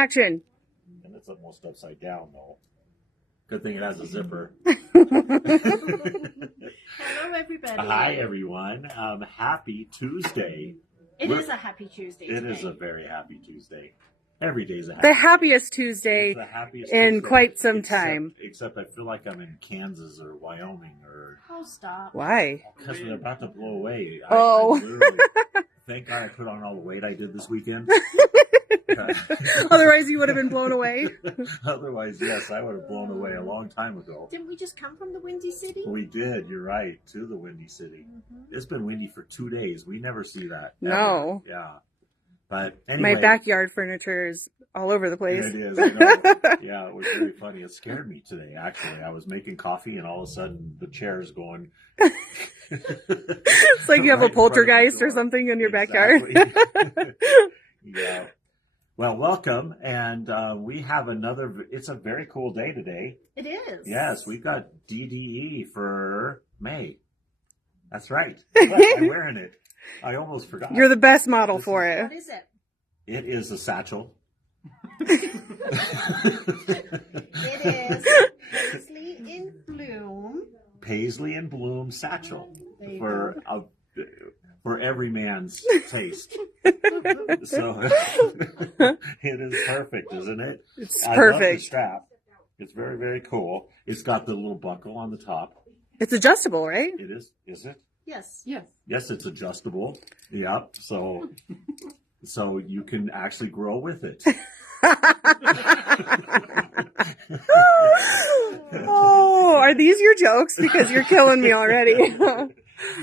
Action. And it's almost upside down, though. Good thing it has a zipper. Hello, everybody. Hi, everyone. Happy Tuesday. It is a happy Tuesday It today. is a very happy Tuesday. Every day is a happy The happiest Tuesday It's the happiest in Tuesday, quite some time. Except I feel like I'm in Kansas or Wyoming or... Oh, stop. Why? Because we're about to blow away. Oh. I literally, thank God I put on all the weight I did this weekend. Otherwise, you would have been blown away. Otherwise, yes, I would have blown away a long time ago. Didn't we just come from the Windy City? We did, you're right, to the Windy City. It's been windy for 2 days. We never see that. No. Ever. Yeah. But anyway. My backyard furniture is all over the place. It is, I know. Yeah, it was very funny. It scared me today, actually. I was making coffee and all of a sudden the chair's going. It's like you have a poltergeist or something in your backyard. Yeah. Well, welcome. And we have it's a very cool day today. It is. Yes, we've got DDE for May. That's right. I'm wearing it. I almost forgot. You're the best model for it. What is it? It is a satchel. It is Paisley in Bloom. Paisley and Bloom satchel There you for every man's taste. So it is perfect, isn't it? It's I perfect. love the strap. It's very, very cool. It's got the little buckle on the top. It's adjustable, right? It is it? Yes. Yes, it's adjustable. Yep. So you can actually grow with it. Oh, are these your jokes? Because you're killing me already.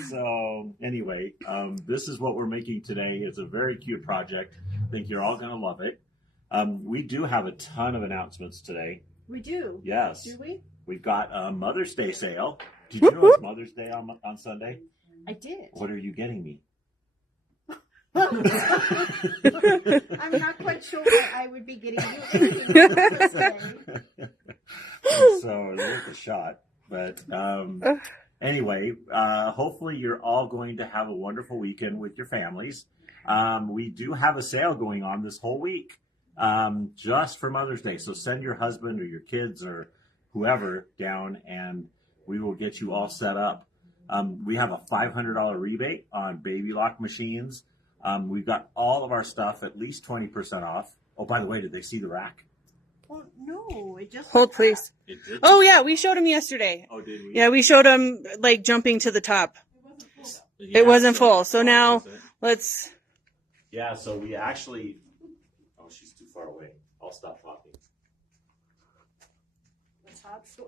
So anyway, this is what we're making today. It's a very cute project. I think you're all going to love it. We do have a ton of announcements today. We do. Yes. Do we? We've got a Mother's Day sale. Did you know it's Mother's Day on Sunday? I did. What are you getting me? I'm not quite sure what I would be getting you anything on Mother's Day. So it's worth a shot. But anyway, hopefully you're all going to have a wonderful weekend with your families. We do have a sale going on this whole week just for Mother's Day. So send your husband or your kids or whoever down and we will get you all set up. We have a $500 rebate on baby lock machines. We've got all of our stuff at least 20% off. Oh, by the way, did they see the rack? Well, no, it just Hold, please. It did. Oh, yeah, we showed him yesterday. Oh, did we? Yeah, we showed him, like, jumping to the top. It wasn't full. So now, let's... Yeah, so we actually... Oh, she's too far away. I'll stop talking.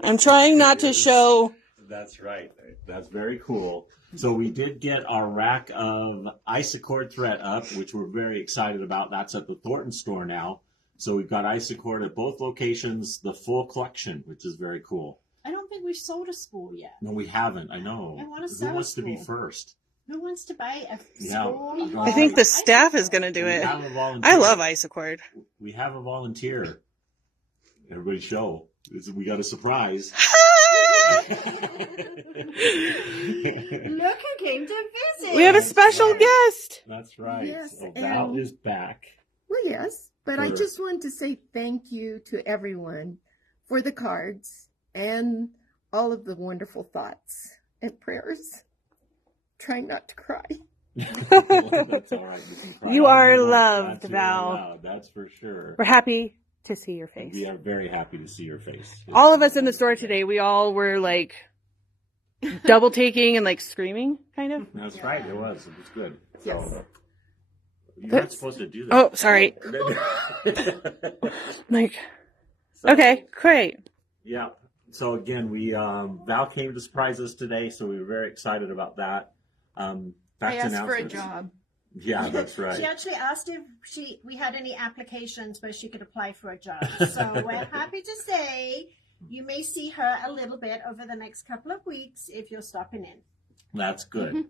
I'm trying not to show... That's right. That's very cool. So we did get our rack of Isacord thread up, which we're very excited about. That's at the Thornton store now. So we've got Isacord at both locations, the full collection, which is very cool. I don't think we've sold a spool yet. No, we haven't. I know. I want to Who sell wants a to be spool. first? Who wants to buy a Yeah. spool? I think the staff is going to do We it. have a volunteer. I love Isacord. We have a volunteer. Everybody show. We got a surprise. Look who came to visit. We have a special guest. That's right. Yes, so Val and- is back. Well, yes, but I Sure. just wanted to say thank you to everyone for the cards and all of the wonderful thoughts and prayers. Try not to cry. That's all right. can cry You all are you want. loved, That's Val. really loud, that's for sure. We're happy to see your face. We are very happy to see your face. All of us in the store today, we all were like double taking and like screaming, kind of. That's right. It was. It was good. Yes. So, you're not supposed to do that. Oh, sorry. Like, So, okay, great. Yeah. So again, we Val came to surprise us today, so we were very excited about that. Back I to asked for a announcements. job. Yeah, that's right. She actually asked if we had any applications where she could apply for a job. So we're happy to say you may see her a little bit over the next couple of weeks if you're stopping in. That's good.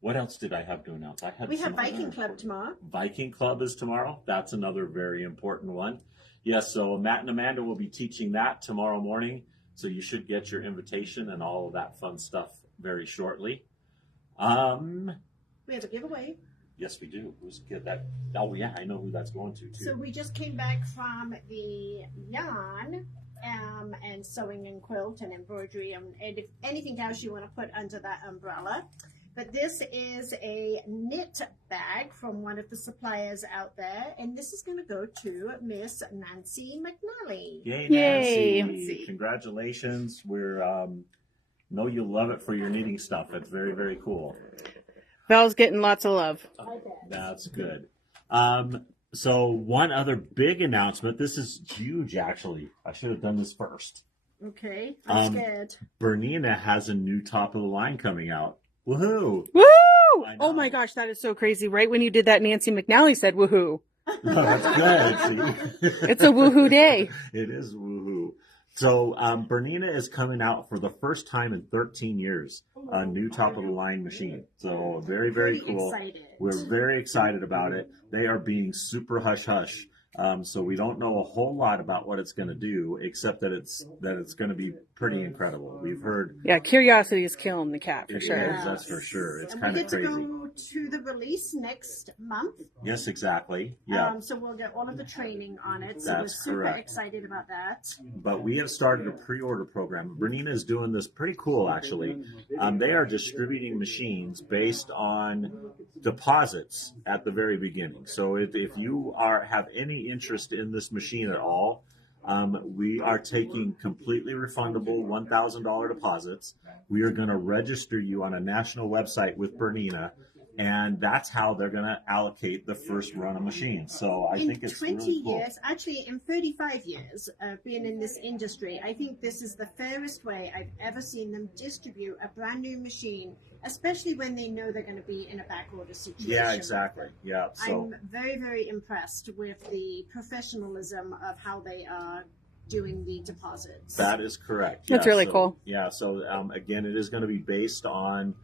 What else did I have to announce? I had We have some other Viking Club important- tomorrow. Viking Club is tomorrow. That's another very important one. Yes, so Matt and Amanda will be teaching that tomorrow morning. So you should get your invitation and all of that fun stuff very shortly. We have a giveaway. Yes, we do. Who's get that? Oh, yeah, I know who that's going to, too. So we just came back from the yarn and sewing and quilt and embroidery and if anything else you want to put under that umbrella. But this is a knit bag from one of the suppliers out there, and this is going to go to Miss Nancy McNally. Yay, Yay. Nancy. Congratulations. We're know you'll love it for your knitting stuff. It's very, very cool. Val's getting lots of love. That's good. So one other big announcement. This is huge, actually. I should have done this first. Okay, I'm scared. Bernina has a new top of the line coming out. Woohoo! Woo! I know. Oh my gosh, that is so crazy. Right when you did that, Nancy McNally said woohoo. That's good. See? It's a woohoo day. It is woohoo. So Bernina is coming out for the first time in 13 years, a new top-of-the-line machine. So very, very cool. Excited. We're very excited about it. They are being super hush-hush. So we don't know a whole lot about what it's going to do, except that it's going to be pretty incredible. We've heard. Yeah, curiosity is killing the cat for It sure. is, that's for sure. It's And kind we of get crazy. to go to the release next month. Yes, exactly. Yeah. So we'll get all of the training on it. So That's we're super correct. excited about that. But we have started a pre-order program. Bernina is doing this pretty cool, actually. They are distributing machines based on deposits at the very beginning. So if you have any interest in this machine at all, we are taking completely refundable $1,000 deposits. We are going to register you on a national website with Bernina, and that's how they're going to allocate the first run of machines. So I think it's In 20 really cool. years, actually in 35 years of being in this industry, I think this is the fairest way I've ever seen them distribute a brand new machine, especially when they know they're going to be in a back order situation. Yeah, exactly. Yeah. So I'm very, very impressed with the professionalism of how they are doing the deposits. that is correct. That's really cool. Yeah. So again, it is going to be based on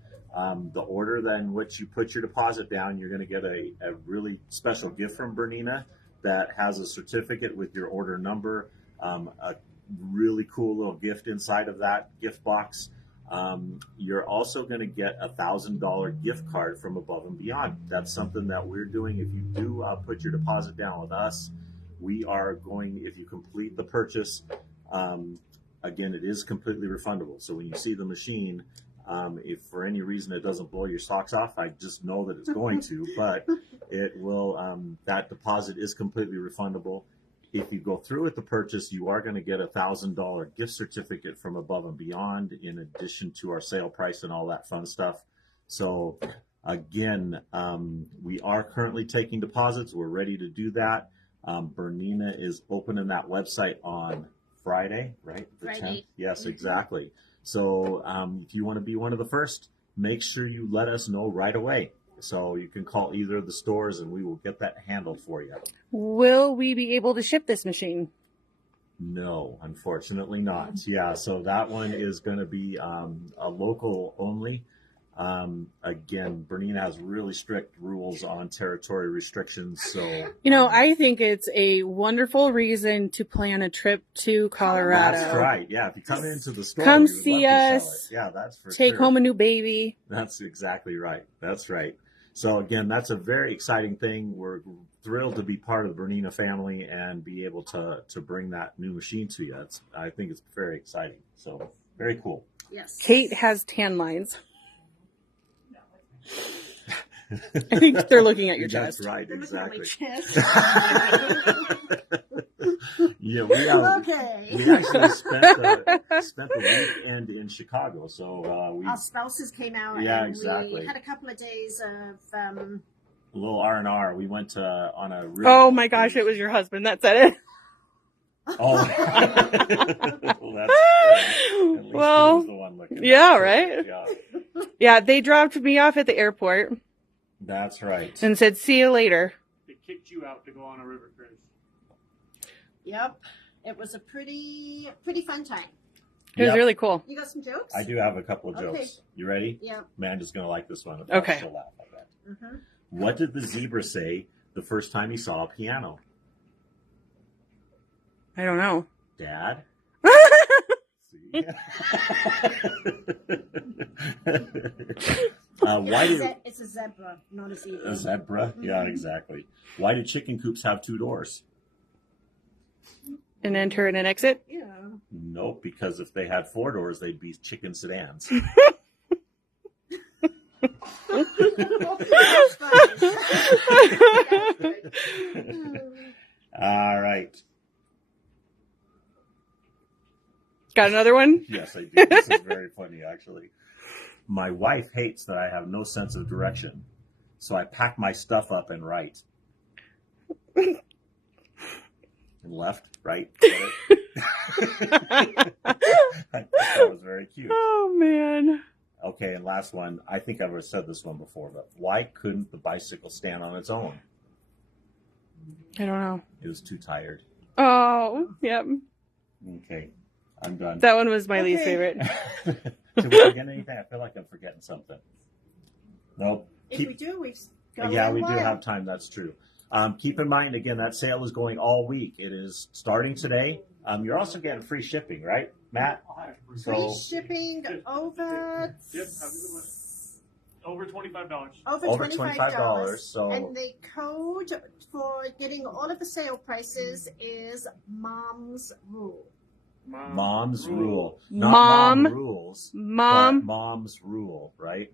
the order in which you put your deposit down. You're going to get a really special gift from Bernina that has a certificate with your order number, a really cool little gift inside of that gift box. You're also going to get a $1,000 gift card from Above and Beyond. That's something that we're doing. If you do put your deposit down with us, we are going, if you complete the purchase, again, it is completely refundable. So when you see the machine, if for any reason it doesn't blow your socks off, I just know that it's going to, but it will, that deposit is completely refundable. If you go through with the purchase, you are going to get a $1,000 gift certificate from Above and Beyond, in addition to our sale price and all that fun stuff. So again, we are currently taking deposits. We're ready to do that. Bernina is opening that website on Friday, right? The Friday. 10th? Yes, exactly. So if you want to be one of the first, make sure you let us know right away. So you can call either of the stores and we will get that handled for you. Will we be able to ship this machine? No, unfortunately not. Yeah, so that one is going to be a local only. Again, Bernina has really strict rules on territory restrictions. So You know, I think it's a wonderful reason to plan a trip to Colorado. that's right. Yeah, if you come into the store, Come we would see love to sell us. it. Yeah, that's for Take sure. home a new baby. That's exactly right. That's right. So again, that's a very exciting thing. We're thrilled to be part of the Bernina family and be able to bring that new machine to you. I think it's very exciting. So very cool. Yes. Kate has tan lines. I think they're looking at your That's chest. right. They're looking at my Exactly. chest. Yeah, we Okay. actually spent the weekend in Chicago. So we Our spouses came out Yeah, and exactly. we had a couple of days of a little R&R. We went on a really Oh my gosh, it was your husband that said it. Oh, well, that's good. At least he Well, was the one looking yeah, at it. right? Yeah, Yeah, they dropped me off at the airport that's right. and said, see you later. They kicked you out to go on a river cruise. Yep. It was a pretty fun time. It was Yep. really cool. You got some jokes? I do have a couple of Okay. jokes. You ready? Yep. Amanda's going to like this one. Okay. She'll laugh, I bet. Mm-hmm. What did the zebra say the first time he saw a piano? I don't know. Dad? See? It's a zebra, not a zebra. A zebra? Yeah, exactly. Why do chicken coops have 2 doors? An enter and an exit? Yeah. Nope, because if they had 4 doors, they'd be chicken sedans. That's funny. All right. Got another one? Yes, I do. This is very funny, actually. My wife hates that I have no sense of direction, so I pack my stuff up and write. And left, right. Get it? I thought that was very cute. Oh, man. Okay, and last one. I think I've said this one before, but why couldn't the bicycle stand on its own? I don't know. It was too tired. Oh, yep. Okay, I'm done. That one was my least favorite. Did we forget anything? I feel like I'm forgetting something. Nope. If we do, we've got Yeah, a we do while. have time. That's true. Keep in mind, again, that sale is going all week. It is starting today. You're also getting free shipping, right, Matt? I'll have it. Free shipping over Yep, have a good one. Over $25. Over $25. So And the code for getting all of the sale prices is Mom's Rule. Mom's rule. Not Mom rules. Mom. But Mom's rule, right?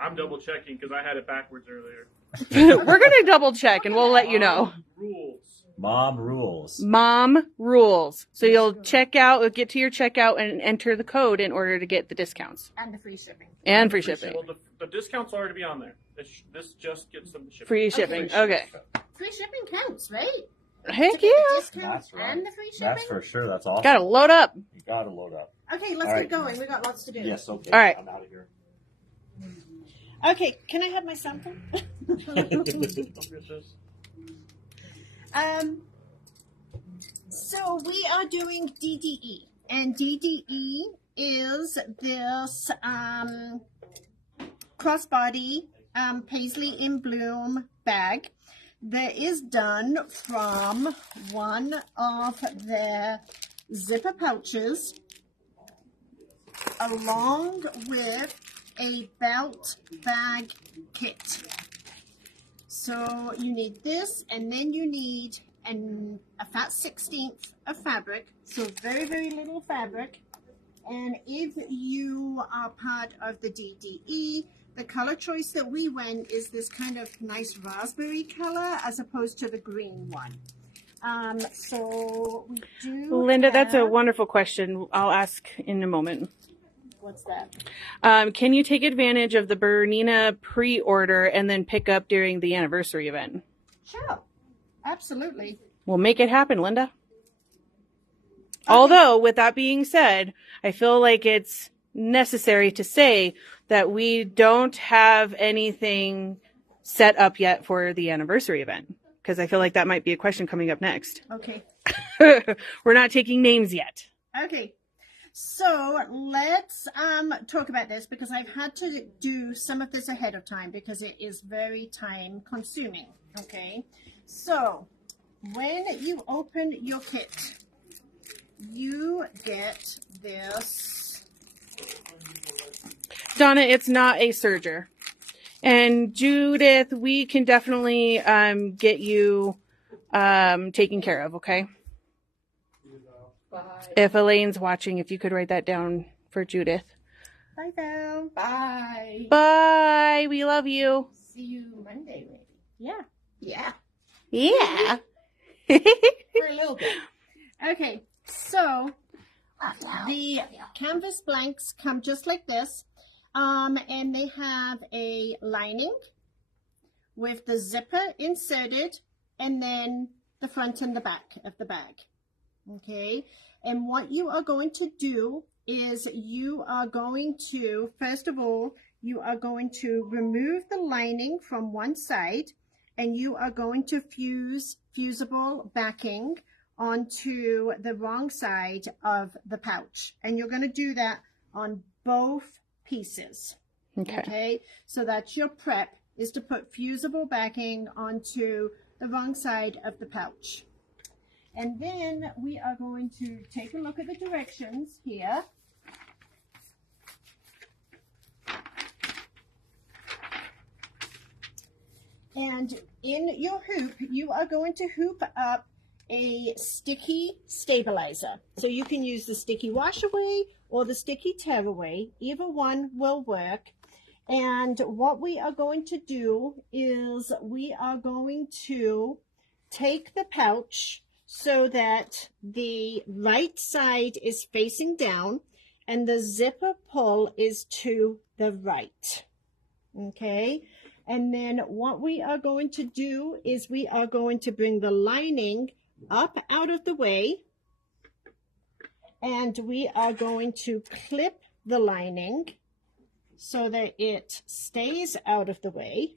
I'm double checking because I had it backwards earlier. We're going to double check and we'll let you know. Rules. Mom rules. Mom rules. So you'll get to your checkout and enter the code in order to get the discounts And the free shipping. and free shipping. Well, the discounts will already be on there. This just gets them the shipping. Free shipping. Okay. Free shipping counts, right? Heck To get yeah. the discount That's right. and the free shipping? That's for sure. That's awesome. Got to load up. You gotta load up. Okay, let's All get right. going. We've got lots to do. Yes, okay. All right. I'm out of here. Okay, can I have my sample? Don't get this. So we are doing DDE, and DDE is this crossbody Paisley in Bloom bag that is done from one of the zipper pouches along with a belt bag kit. So you need this, and then you need a fat 16th of fabric, so very, very little fabric. And if you are part of the DDE, the color choice that we went is this kind of nice raspberry color as opposed to the green one. So we do Linda, that's a have- wonderful question. I'll ask in a moment. What's that? Can you take advantage of the Bernina pre-order and then pick up during the anniversary event? Sure. Absolutely. We'll make it happen, Linda. Although, with that being said, I feel like it's necessary to say that we don't have anything set up yet for the anniversary event, because I feel like that might be a question coming up next. Okay. We're not taking names yet. Okay. So let's talk about this, because I've had to do some of this ahead of time because it is very time consuming. Okay. So when you open your kit, you get this. Donna, it's not a serger. And Judith, we can definitely get you taken care of, okay? Bye. If Elaine's watching, if you could write that down for Judith. Bye, Val. Bye. Bye. We love you. See you Monday, maybe. Yeah. Yeah. Yeah. For a little bit. Okay. So the canvas blanks come just like this. And they have a lining with the zipper inserted and then the front and the back of the bag. Okay. And what you are going to do is you are going to, first of all, you are going to remove the lining from one side, and you are going to fuse fusible backing onto the wrong side of the pouch. And you're going to do that on both pieces. Okay. So that's your prep, is to put fusible backing onto the wrong side of the pouch. And then we are going to take a look at the directions here. And in your hoop, you are going to hoop up a sticky stabilizer. So you can use the sticky wash away or the sticky tear away. Either one will work. And what we are going to do is we are going to take the pouch so that the right side is facing down and the zipper pull is to the right. Okay. And then what we are going to do is we are going to bring the lining up out of the way, and we are going to clip the lining so that it stays out of the way.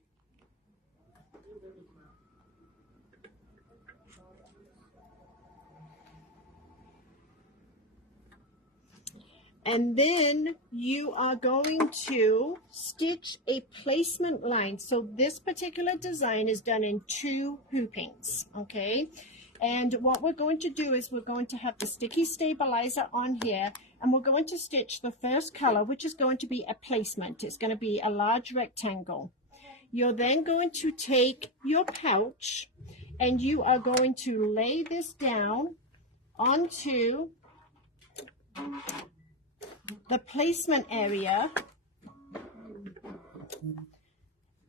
And then you are going to stitch a placement line. So this particular design is done in 2 hoopings, okay? And what we're going to do is we're going to have the sticky stabilizer on here, and we're going to stitch the first color, which is going to be a placement. It's going to be a large rectangle. You're then going to take your pouch and you are going to lay this down onto the placement area,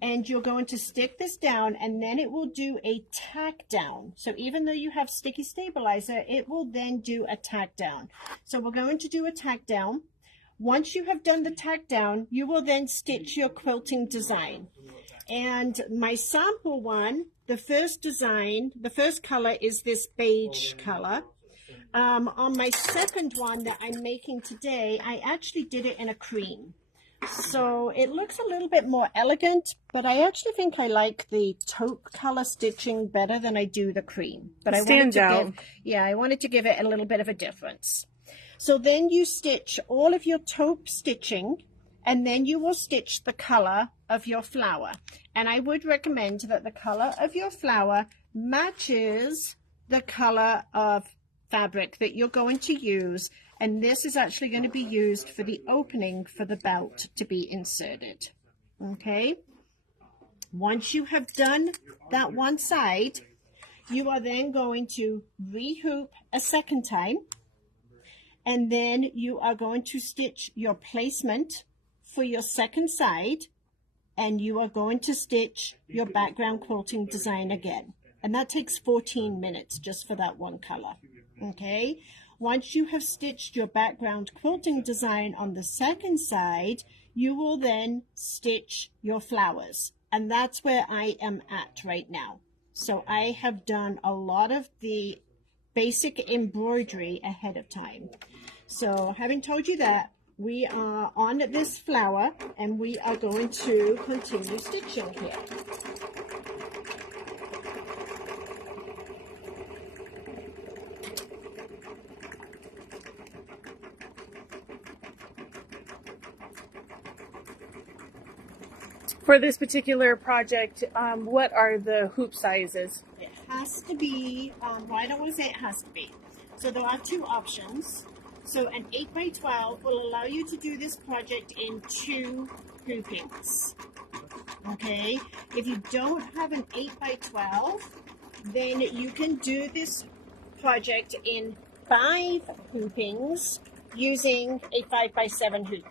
and you're going to stick this down, and then it will do a tack down. So even though you have sticky stabilizer, it will then do a tack down. So we're going to do a tack down. Once you have done the tack down, you will then stitch your quilting design. And my sample one, the first design, the first color is this beige color. On my second one that I'm making today, I actually did it in a cream. So it looks a little bit more elegant, but I actually think I like the taupe color stitching better than I do the cream. But I wanted to give it a little bit of a difference. So then you stitch all of your taupe stitching, and then you will stitch the color of your flower. And I would recommend that the color of your flower matches the color of fabric that you're going to use, and this is actually going to be used for the opening for the belt to be inserted. Okay, once you have done that one side, you are then going to re-hoop a second time, and then you are going to stitch your placement for your second side, and you are going to stitch your background quilting design again, and that takes 14 minutes just for that one color. Okay, once you have stitched your background quilting design on the second side, you will then stitch your flowers, and that's where I am at right now. So I have done a lot of the basic embroidery ahead of time. So having told you that, we are on this flower and we are going to continue stitching here. For this particular project, what are the hoop sizes? It has to be, well, I don't want to say it has to be. So there are 2 options. So an 8x12 will allow you to do this project in 2 hoopings. Okay, if you don't have an 8x12, then you can do this project in 5 hoopings using a 5x7 hoop.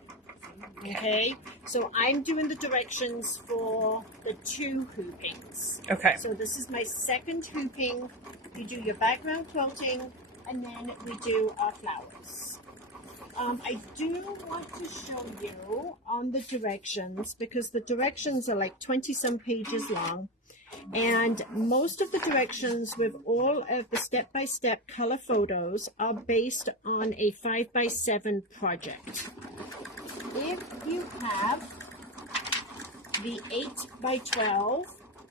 Okay, so I'm doing the directions for the 2 hoopings. Okay. So this is my second hooping. You do your background quilting, and then we do our flowers. I do want to show you on the directions, because the directions are like 20-some pages long, and most of the directions with all of the step-by-step color photos are based on a 5x7 project. If you have the 8x12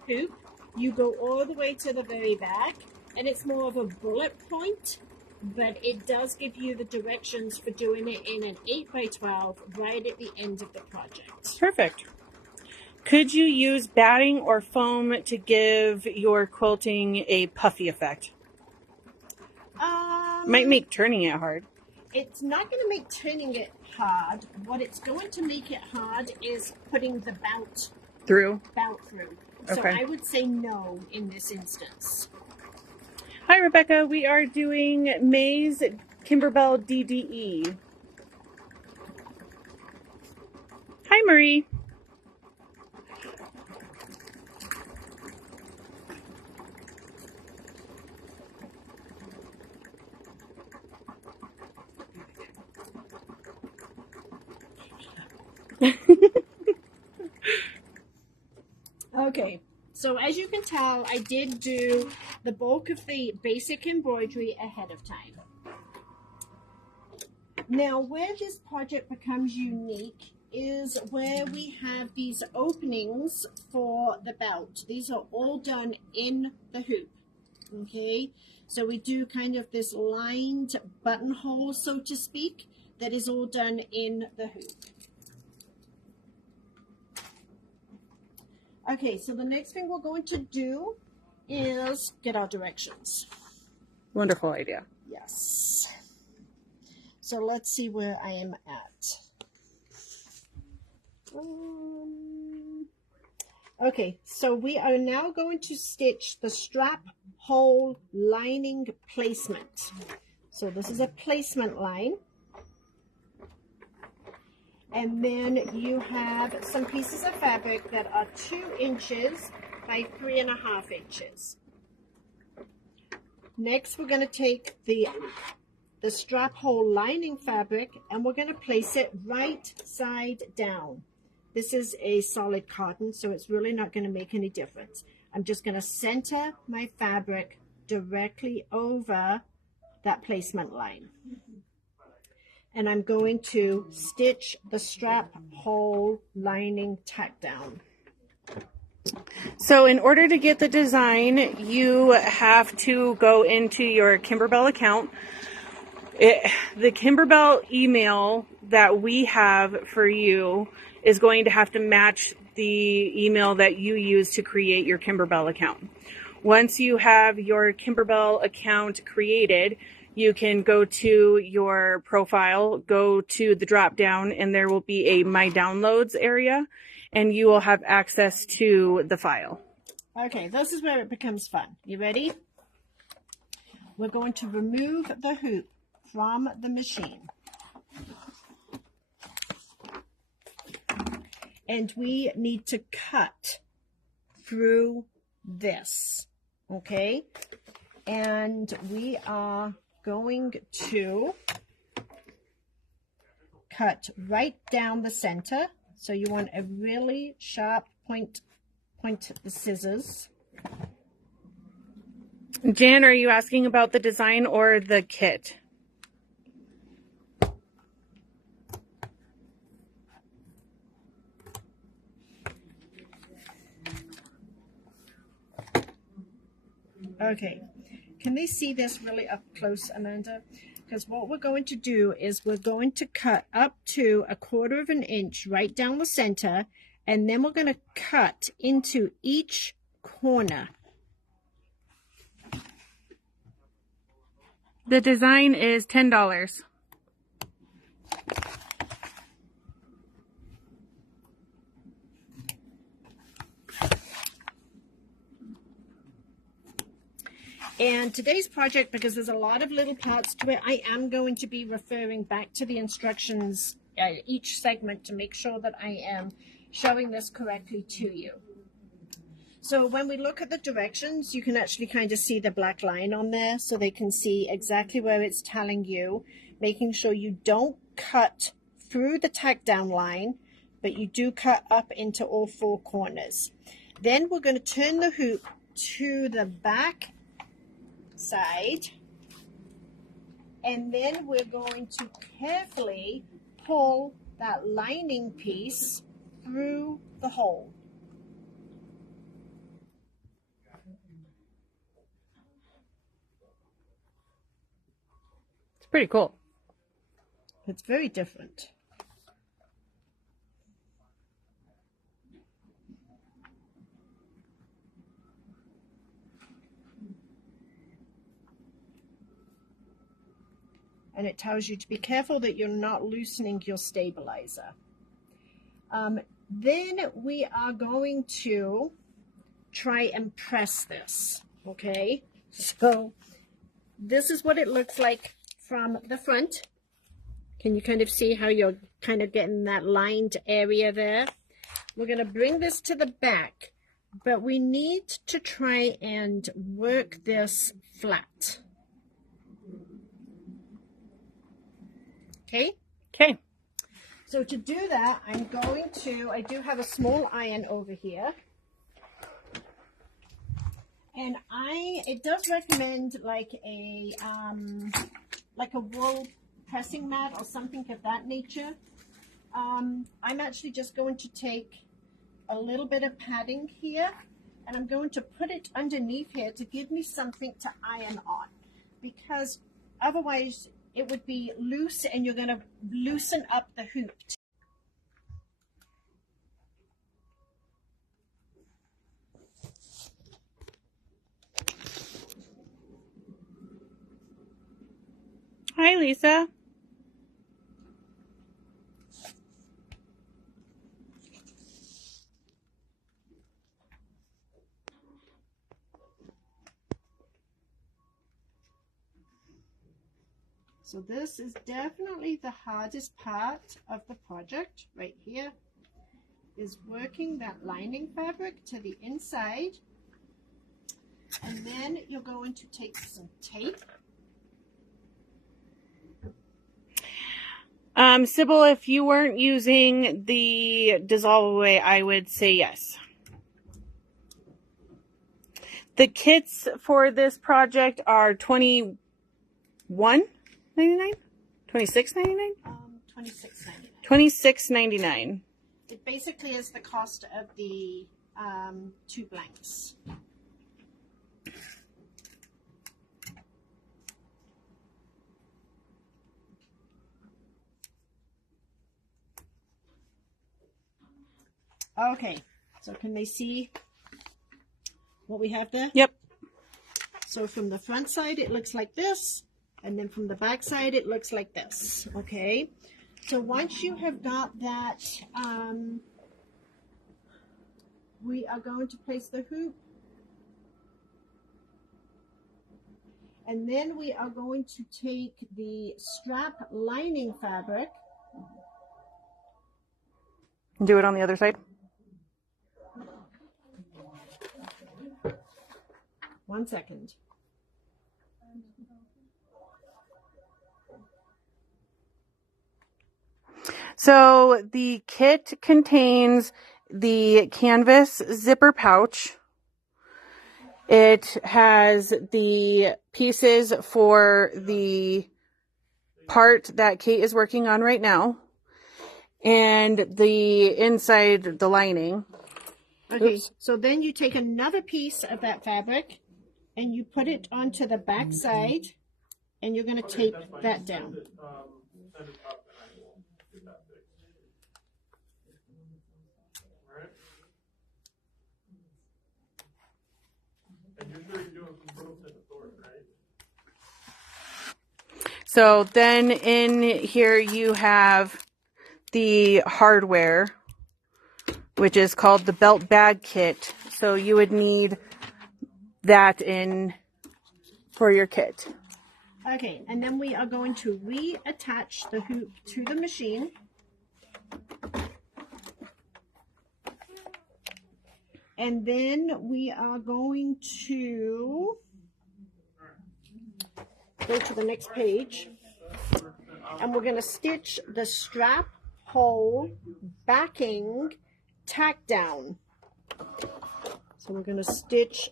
hoop, you go all the way to the very back, and it's more of a bullet point, but it does give you the directions for doing it in an 8x12 right at the end of the project. Perfect. Could you use batting or foam to give your quilting a puffy effect? Might make turning it hard. It's not going to make turning it hard. What it's going to make it hard is putting the bout Through? through. So Okay. I would say no in this instance. Hi, Rebecca. We are doing May's KimberBell DDE. Hi, Marie. Okay, so as you can tell, I did do the bulk of the basic embroidery ahead of time. Now, where this project becomes unique is where we have these openings for the belt. These are all done in the hoop, okay? So we do kind of this lined buttonhole, so to speak, that is all done in the hoop. Okay, so the next thing we're going to do is get our directions. Wonderful idea. Yes. So let's see where I am at. Okay, so we are now going to stitch the strap hole lining placement. So this is a placement line. And then you have some pieces of fabric that are 2 inches by 3.5 inches. Next, we're going to take the strap hole lining fabric and we're going to place it right side down. This is a solid cotton, so it's really not going to make any difference. I'm just going to center my fabric directly over that placement line. And I'm going to stitch the strap hole lining tack down. So in order to get the design, you have to go into your KimberBell account. The KimberBell email that we have for you is going to have to match the email that you use to create your KimberBell account. Once you have your KimberBell account created, you can go to your profile, go to the drop down, and there will be a My Downloads area, and you will have access to the file. Okay, this is where it becomes fun. You ready? We're going to remove the hoop from the machine. And we need to cut through this, okay? And we are going to cut right down the center. So you want a really sharp point the scissors. Jan, are you asking about the design or the kit? Okay, can they see this really up close, Amanda? Because what we're going to do is we're going to cut up to 1/4 inch right down the center, and then we're going to cut into each corner. The design is $10. And today's project, because there's a lot of little parts to it, I am going to be referring back to the instructions each segment to make sure that I am showing this correctly to you. So when we look at the directions, you can actually kind of see the black line on there, so they can see exactly where it's telling you, making sure you don't cut through the tack down line, but you do cut up into all 4 corners. Then we're going to turn the hoop to the back side, and then we're going to carefully pull that lining piece through the hole. It's pretty cool. It's very different. and it tells you to be careful that you're not loosening your stabilizer. Then we are going to try and press this, okay? So this is what it looks like from the front. Can you kind of see how you're kind of getting that lined area there? We're going to bring this to the back, but we need to try and work this flat. Okay? Okay. So to do that, I do have a small iron over here. And it does recommend like a wool pressing mat or something of that nature. I'm actually just going to take a little bit of padding here, and I'm going to put it underneath here to give me something to iron on, because otherwise it would be loose and you're going to loosen up the hoop. Hi, Lisa. So this is definitely the hardest part of the project right here, is working that lining fabric to the inside. And then you're going to take some tape. Sybil, if you weren't using the dissolve away, I would say yes. The kits for this project are $21.99, $26.99, $26.99. It basically is the cost of the 2 blanks. Okay, so can they see what we have there? Yep. So from the front side, it looks like this. And then from the back side, it looks like this. Okay. So once you have got that, we are going to place the hoop. And then we are going to take the strap lining fabric. Do it on the other side. One second. So the kit contains the canvas zipper pouch. It has the pieces for the part that Kate is working on right now, and the inside, the lining. Okay, Oops. so then you take another piece of that fabric and you put it onto the back side, and you're going to tape that down. So then in here you have the hardware, which is called the belt bag kit. So you would need that in for your kit. Okay, and then we are going to reattach the hoop to the machine. And then we are going to go to the next page. And we're going to stitch the strap hole backing tack down. So we're going to stitch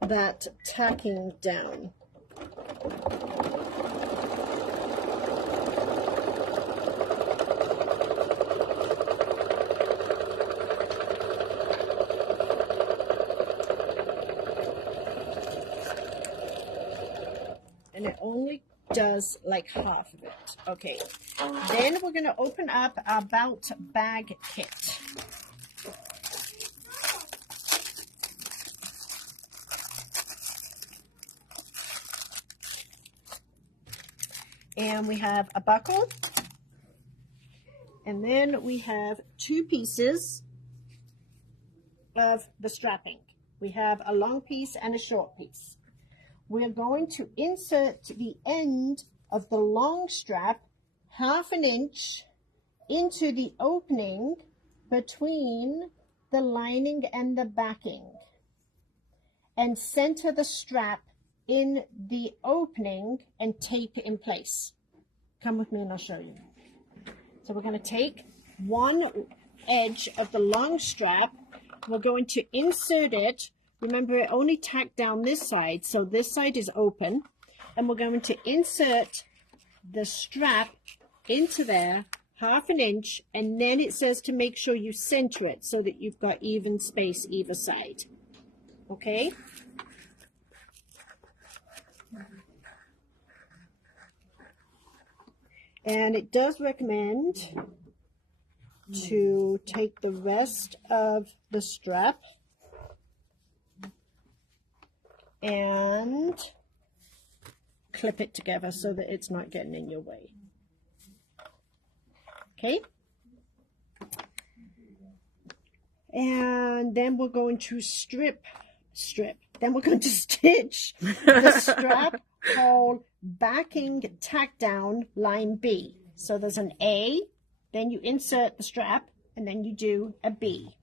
that tacking down. And it only does like half of it. Okay, then we're going to open up our belt bag kit. and we have a buckle, and then we have 2 pieces of the strapping. We have a long piece and a short piece. We're going to insert the end of the long strap 1/2 inch into the opening between the lining and the backing, and center the strap in the opening and tape it in place. Come with me and I'll show you. So we're going to take one edge of the long strap. We're going to insert it. Remember, it only tacked down this side, so this side is open. And we're going to insert the strap into there 1/2 inch, and then it says to make sure you center it so that you've got even space either side. Okay? And it does recommend to take the rest of the strap and clip it together so that it's not getting in your way. Okay? And then we're going to then we're going to stitch the strap hole backing tack down line B. So there's an A, then you insert the strap, and then you do a B.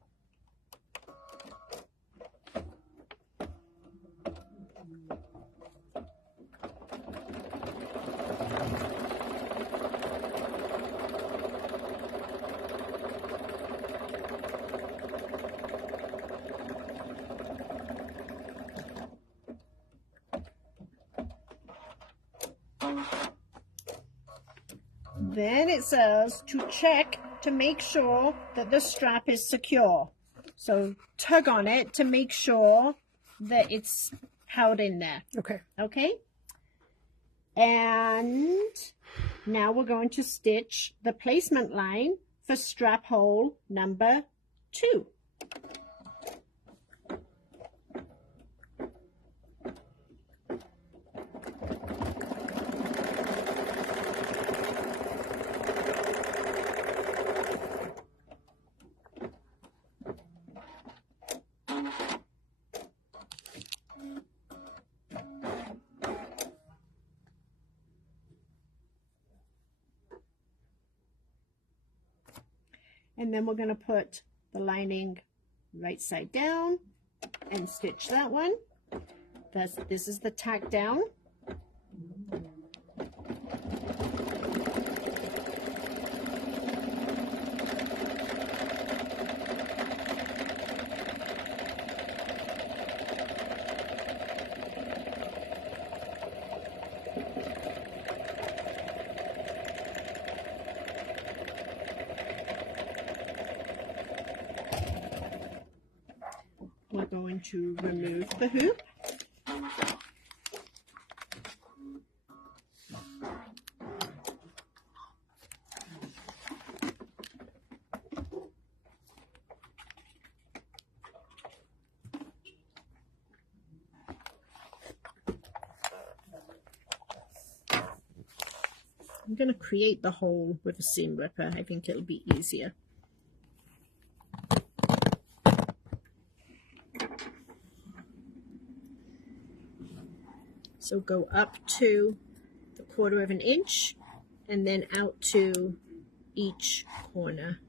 Then it says to check to make sure that the strap is secure. So tug on it to make sure that it's held in there. Okay. Okay? And now we're going to stitch the placement line for strap hole number 2. And then we're going to put the lining right side down and stitch that one. This is the tack down. We're going to remove the hoop. I'm going to create the hole with a seam ripper. I think it'll be easier. So go up to the 1/4 inch and then out to each corner.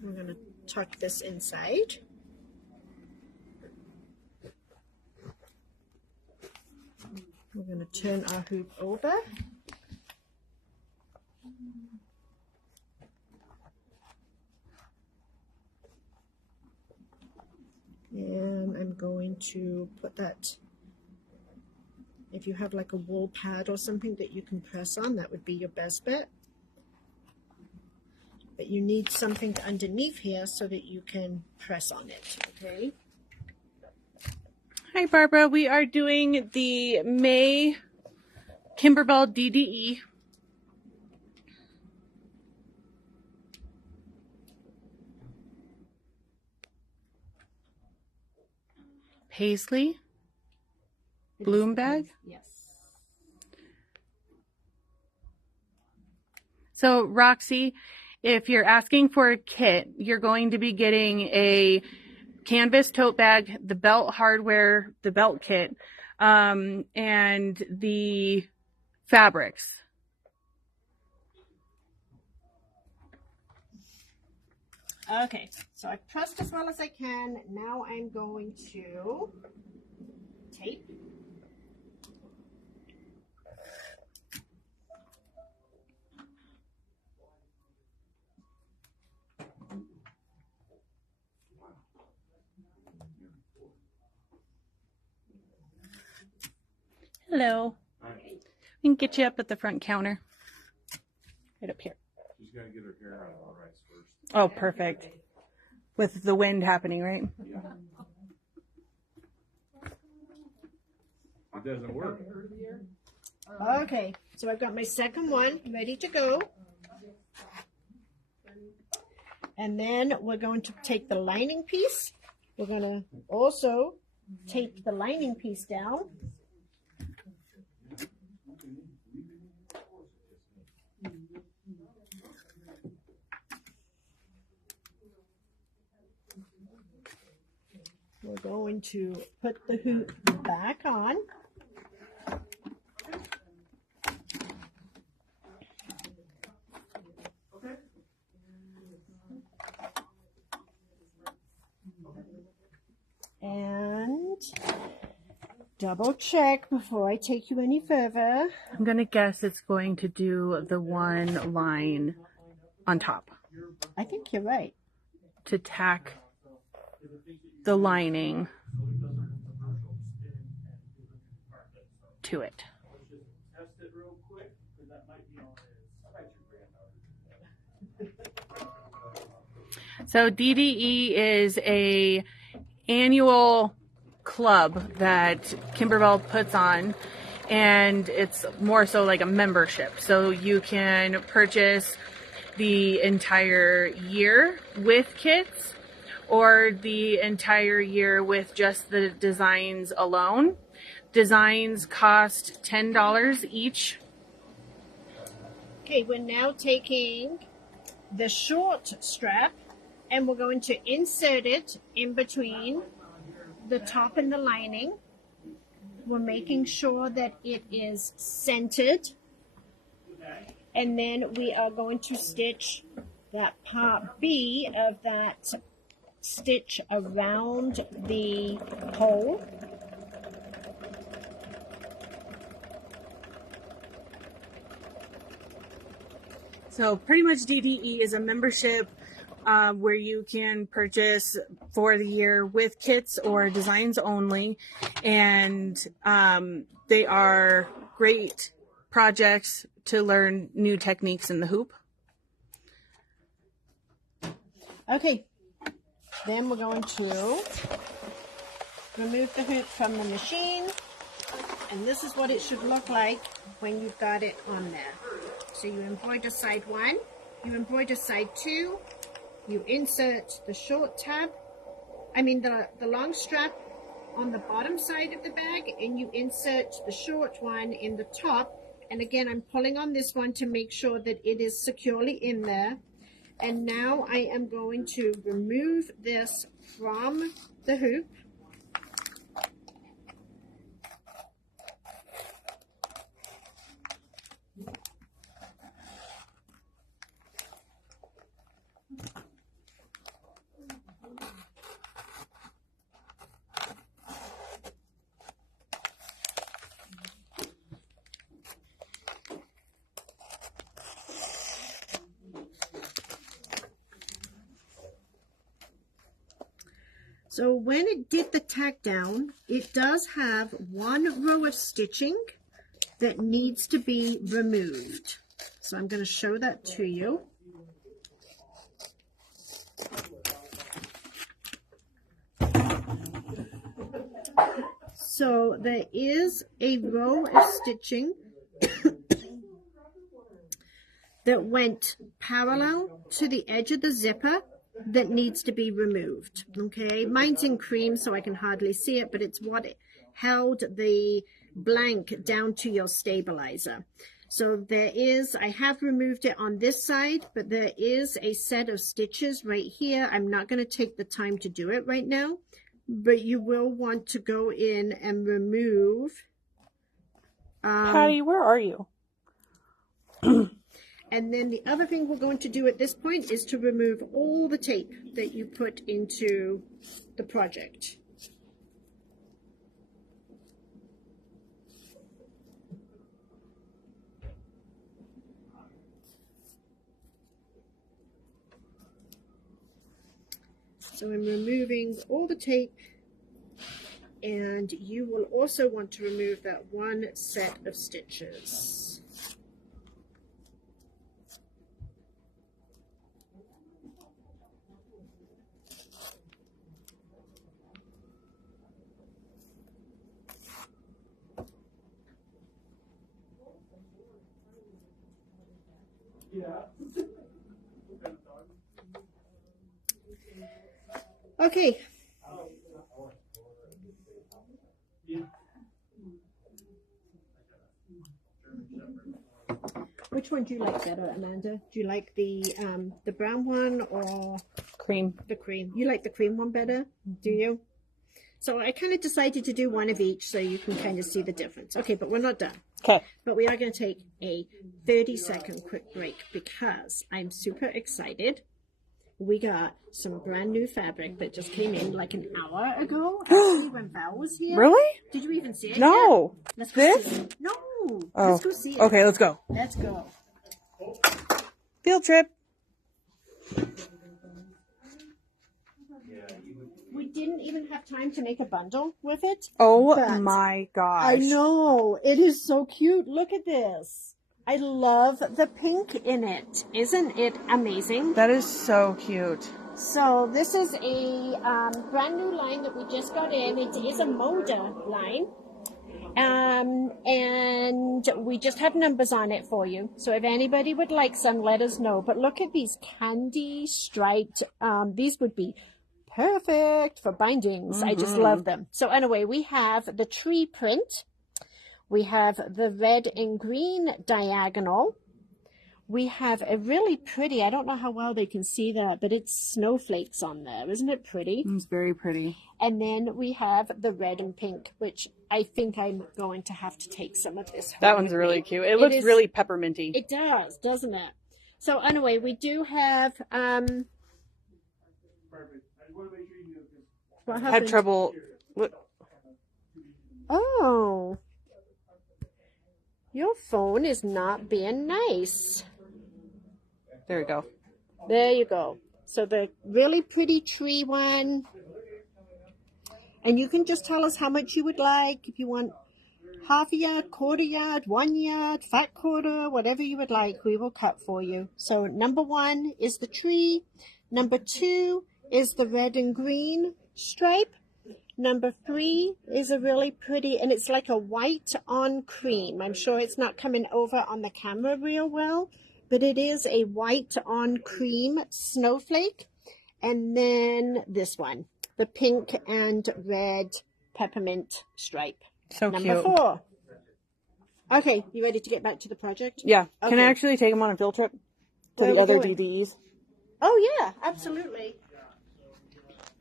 We're going to tuck this inside. We're going to turn our hoop over. And I'm going to put that, if you have like a wool pad or something that you can press on, that would be your best bet. But you need something underneath here so that you can press on it, okay? Hi, Barbara. We are doing the May KimberBell DDE. Paisley bloom bag. Yes. So Roxy, if you're asking for a kit, you're going to be getting a canvas tote bag, the belt hardware, the belt kit, and the fabrics. Okay, so I've pressed as well as I can. Now I'm going to tape. Hello. We can get you up at the front counter. Right up here. She's got to get her hair out of the rice first. Oh, perfect. With the wind happening, right? Yeah. It doesn't work. Okay, so I've got my second one ready to go. And then we're going to take the lining piece. We're going to also tape the lining piece down. We're going to put the hoop back on. And double check before I take you any further. I'm going to guess it's going to do the one line on top I think you're right. to tack the lining to it. So DDE is a annual club that KimberBell puts on, and it's more so like a membership. So you can purchase the entire year with kits or the entire year with just the designs alone. Designs cost $10 each. Okay, we're now taking the short strap and we're going to insert it in between the top and the lining. We're making sure that it is centered. And then we are going to stitch that part B of that stitch around the hole. So pretty much DDE is a membership where you can purchase for the year with kits or designs only. And they are great projects to learn new techniques in the hoop. Okay, then we're going to remove the hoop from the machine. And this is what it should look like when you've got it on there. So you embroider side 1, you embroider side 2, you insert the short tab, the long strap on the bottom side of the bag, and you insert the short one in the top. And again, I'm pulling on this one to make sure that it is securely in there. And now I am going to remove this from the hoop. So when it did the tack down, it does have one row of stitching that needs to be removed. So I'm going to show that to you. So there is a row of stitching that went parallel to the edge of the zipper that needs to be removed. Okay, mine's in cream so I can hardly see it, but it's what held the blank down to your stabilizer. So there is, I have removed it on this side, but there is a set of stitches right here. I'm not going to take the time to do it right now, but you will want to go in and remove. Patty, where are you? And then the other thing we're going to do at this point is to remove all the tape that you put into the project. So I'm removing all the tape, and you will also want to remove that one set of stitches. Okay. Which one do you like better, Amanda? Do you like the brown one or Cream. the cream? You like the cream one better, do you? So I kind of decided to do one of each so you can kind of see the difference. Okay, but we're not done. Okay. But we are going to take a 30-second quick break because I'm super excited. We got some brand new fabric that just came in like an hour ago, actually, when Val was here. Really? Did you even see it No. yet? Let's go This? see it. No. Oh. Let's go see it. Okay, let's go. Let's go. Field trip. We didn't even have time to make a bundle with it. Oh but my gosh. I know. It is so cute. Look at this. I love the pink in it. Isn't it amazing? That is so cute. So this is a brand new line that we just got in. It is a Moda line. And we just have numbers on it for you. So if anybody would like some, let us know. But look at these candy striped. These would be perfect for bindings. I just love them. So anyway, we have the tree print. We have the red and green diagonal. We have a really pretty, I don't know how well they can see that, but it's snowflakes on there. Isn't it pretty? It's very pretty. And then we have the red and pink, which I think I'm going to have to take some of this home. That one's with really me. cute. It looks really pepperminty. It does, doesn't it? So anyway, we do have, Perfect. I just want to make sure you knew this. what Had happened? trouble. Look. Oh. Your phone is not being nice. There we go. There you go. So the really pretty tree one. And you can just tell us how much you would like. If you want half a yard, quarter yard, 1 yard, fat quarter, whatever you would like, we will cut for you. So number 1 is the tree. Number 2 is the red and green stripe. Number 3 is a really pretty, and it's like a white on cream. I'm sure it's not coming over on the camera real well, but it is a white on cream snowflake. And then this one, the pink and red peppermint stripe. So Number cute. 4. Okay, you ready to get back to the project? Yeah. Can I Okay. actually take them on a field trip to Where the are we other going? DDEs? Oh yeah, absolutely.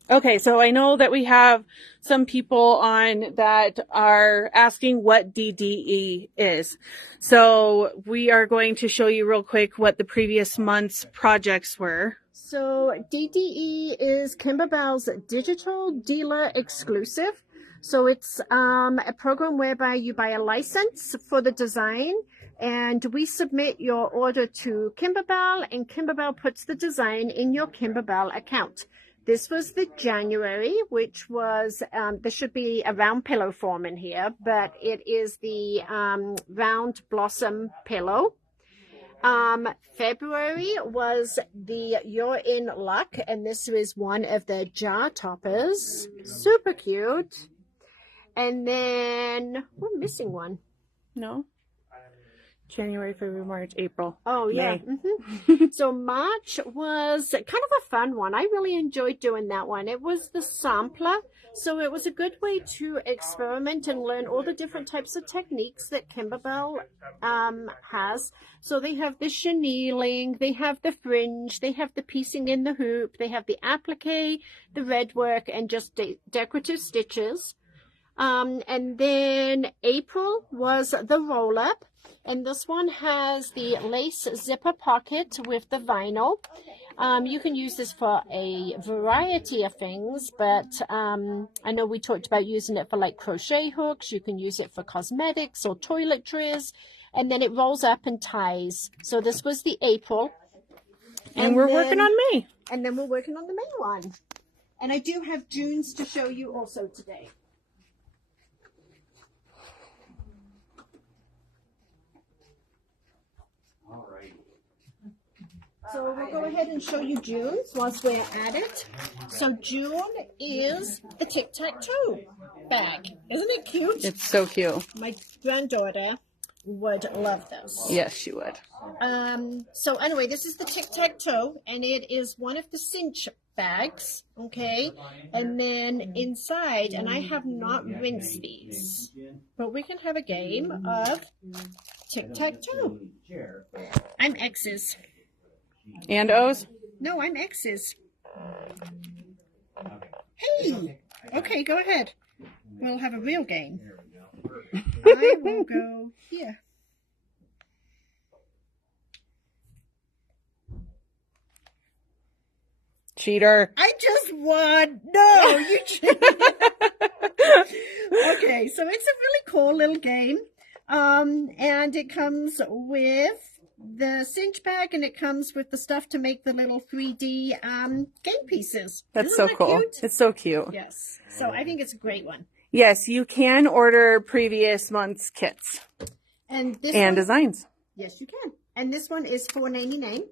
Okay, so I know that we have some people on that are asking what DDE is. So we are going to show you real quick what the previous month's projects were. So DDE is KimberBell's digital dealer exclusive. So it's a program whereby you buy a license for the design, and we submit your order to KimberBell, and KimberBell puts the design in your KimberBell account. This was the January, which was, there should be a round pillow form in here, but it is the round blossom pillow. February was the You're in Luck, and this is one of the jar toppers. Super cute. And then we're missing one. No? January, February, March, April. Oh, yeah. May. So March was kind of a fun one. I really enjoyed doing that one. It was the sampler. So it was a good way to experiment and learn all the different types of techniques that KimberBell has. So they have the chenilling, they have the fringe, they have the piecing in the hoop, they have the applique, the red work, and just decorative stitches. And then April was the roll-up. And this one has the lace zipper pocket with the vinyl. You can use this for a variety of things, but I know we talked about using it for like crochet hooks. You can use it for cosmetics or toiletries, and then it rolls up and ties. So this was the April. And we're working on May. And then we're working on the May one. And I do have June's to show you also today. So we'll go ahead and show you June's whilst we're at it. So June is the tic-tac-toe bag. Isn't it cute? It's so cute. My granddaughter would love this. Yes, she would. So anyway, this is the tic-tac-toe, and it is one of the cinch bags, okay? And then inside, and I have not rinsed these, but we can have a game of tic-tac-toe. I'm X's. And O's? No, I'm X's. Hey! Okay, go ahead. We'll have a real game. I will go here. Cheater. I just won. No, you cheated. Okay, so it's a really cool little game. And it comes with the cinch bag, and it comes with the stuff to make the little 3D game pieces. That's Isn't so that cool. cute? It's so cute. Yes. So I think it's a great one. Yes, you can order previous month's kits And this and one, designs. yes, you can. And this one is $4.99.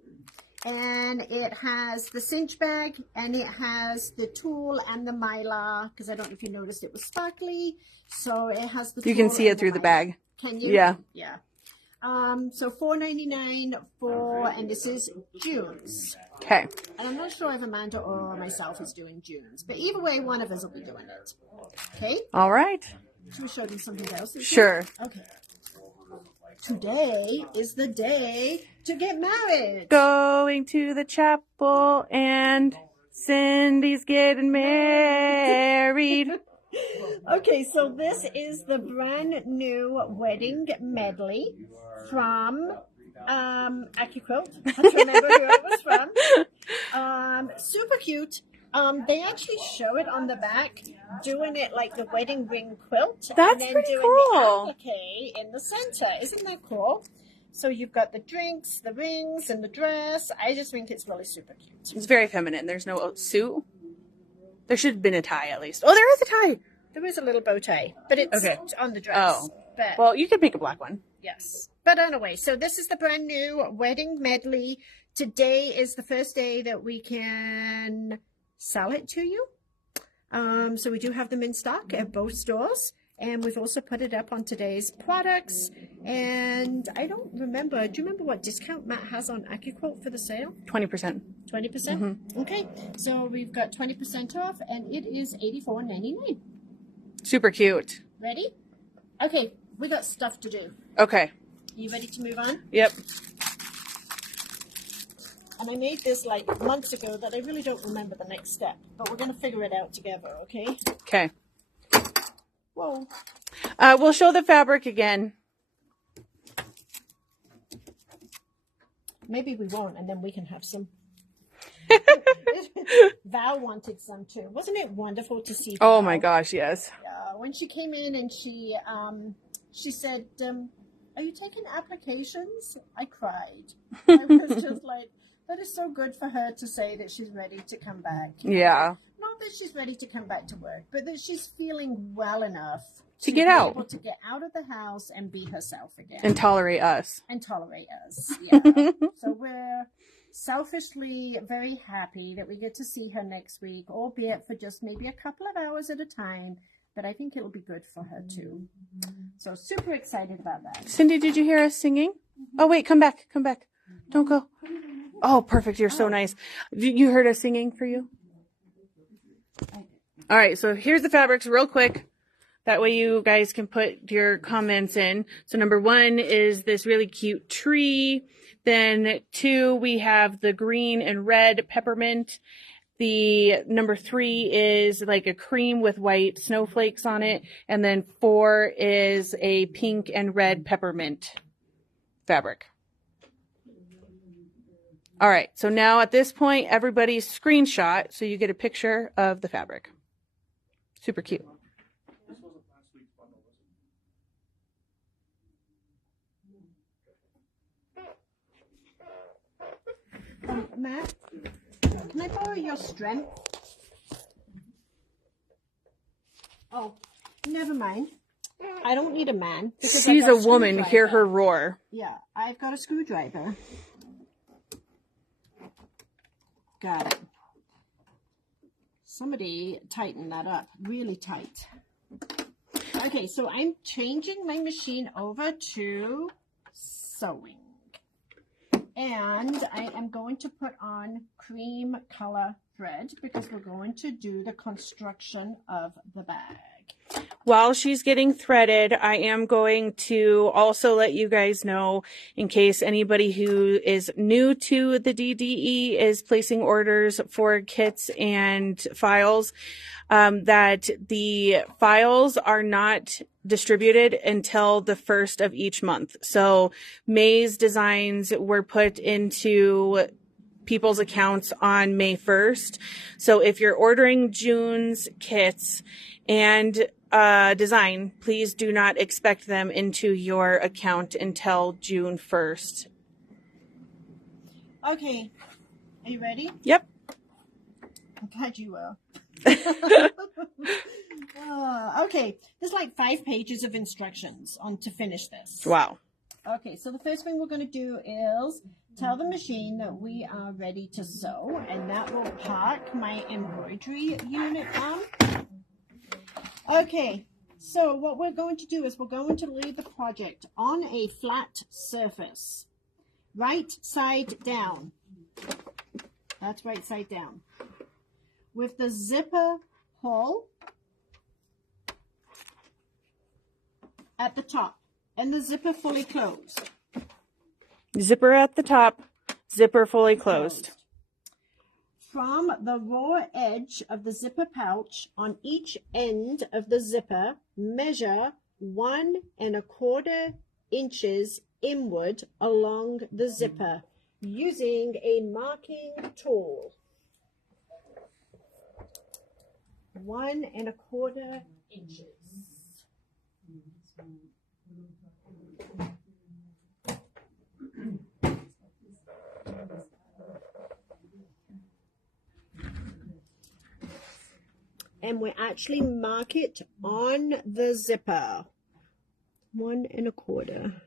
And it has the cinch bag, and it has the tool and the mylar, because I don't know if you noticed it was sparkly. So it has the You can tool see and it through the mylar. bag. Can you? Yeah. Yeah. So $4.99 for, and this is June's. Okay. And I'm not sure if Amanda or myself is doing June's, but either way, one of us will be doing it. Okay? All right. Should we show them something else? Sure. Okay. Today is the day to get married. Going to the chapel and Cindy's getting married. Okay, so this is the brand new wedding medley from AccuQuilt. I have to remember who it was from. Super cute. They actually show it on the back, doing it like the wedding ring quilt. That's and then pretty doing cool. the applique in the center. Isn't that cool? So you've got the drinks, the rings, and the dress. I just think it's really super cute. It's very feminine. There's no suit. There should have been a tie at least. Oh, there is a tie. There is a little bow tie, but it's Okay. on the dress. Oh. But Well, you could make a black one. yes. But anyway, so this is the brand new wedding medley. Today is the first day that we can sell it to you. So we do have them in stock at both stores. And we've also put it up on today's products. And I don't remember. Do you remember what discount Matt has on AccuQuote for the sale? 20%. 20%? Okay. So we've got 20% off, and it is $84.99. Super cute. Ready? Okay. We got stuff to do. Okay. You ready to move on? Yep. And I made this like months ago that I really don't remember the next step. But we're going to figure it out together, okay? Okay. Whoa. We'll show the fabric again. Maybe we won't, and then we can have some. Val wanted some too. Wasn't it wonderful to see Oh Val? my gosh, yes. When she came in and she said, are you taking applications? I cried. I was just like, that is so good for her to say that she's ready to come back. Yeah. Not that she's ready to come back to work, but that she's feeling well enough To get be out. able to get out of the house and be herself again. And tolerate us. And tolerate us. Yeah. So we're selfishly very happy that we get to see her next week, albeit for just maybe a couple of hours at a time. but I think it'll be good for her too. So super excited about that. Cindy, did you hear us singing? Oh, wait, come back. Don't go. Oh, perfect. You're so nice. You heard us singing for you? All right, so here's the fabrics real quick. That way you guys can put your comments in. So number 1 is this really cute tree. Then 2, we have the green and red peppermint. The number 3 is like a cream with white snowflakes on it. And then 4 is a pink and red peppermint fabric. All right, so now at this point, everybody's screenshot so you get a picture of the fabric. Super cute. This wasn't last week's bundle, was it? Matt, can I borrow your strength? Oh, never mind. I don't need a man. because She's I've got a woman. Hear screwdriver. her roar. Yeah, I've got a screwdriver. Got it. Somebody tighten that up really tight. Okay, so I'm changing my machine over to sewing. And I am going to put on cream color thread because we're going to do the construction of the bag. While she's getting threaded, I am going to also let you guys know, in case anybody who is new to the DDE is placing orders for kits and files, that the files are not distributed until the 1st of each month. So May's designs were put into people's accounts on May 1st. So if you're ordering June's kits and design, please do not expect them into your account until June 1st. Okay, are you ready? Yep. I'm glad you were. Okay, there's like 5 pages of instructions on to finish this. Wow. Okay, so the first thing we're going to do is tell the machine that we are ready to sew, and that will park my embroidery unit on. Okay, so what we're going to do is we're going to lay the project on a flat surface, right side down. That's right side down. With the zipper hole at the top and the zipper fully closed. Zipper at the top, zipper fully closed. From the raw edge of the zipper pouch on each end of the zipper, measure 1 1/4 inches inward along the zipper using a marking tool. 1 1/4 inches. And we actually mark it on the zipper. 1 1/4.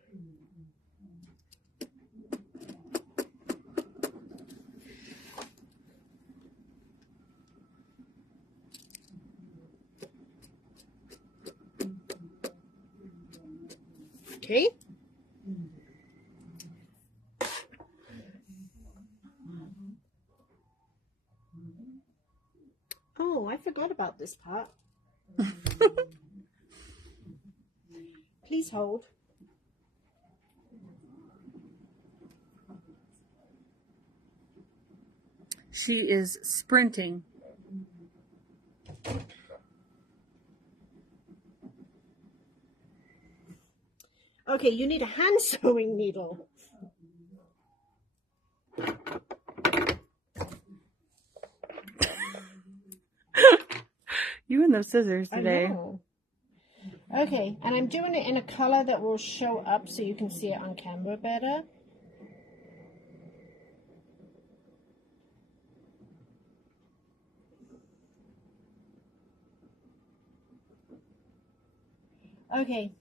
Okay. Oh, I forgot about this part. Please hold. She is sprinting. Okay, you need a hand sewing needle. You and those scissors I today. know. Okay, and I'm doing it in a color that will show up so you can see it on camera better. Okay,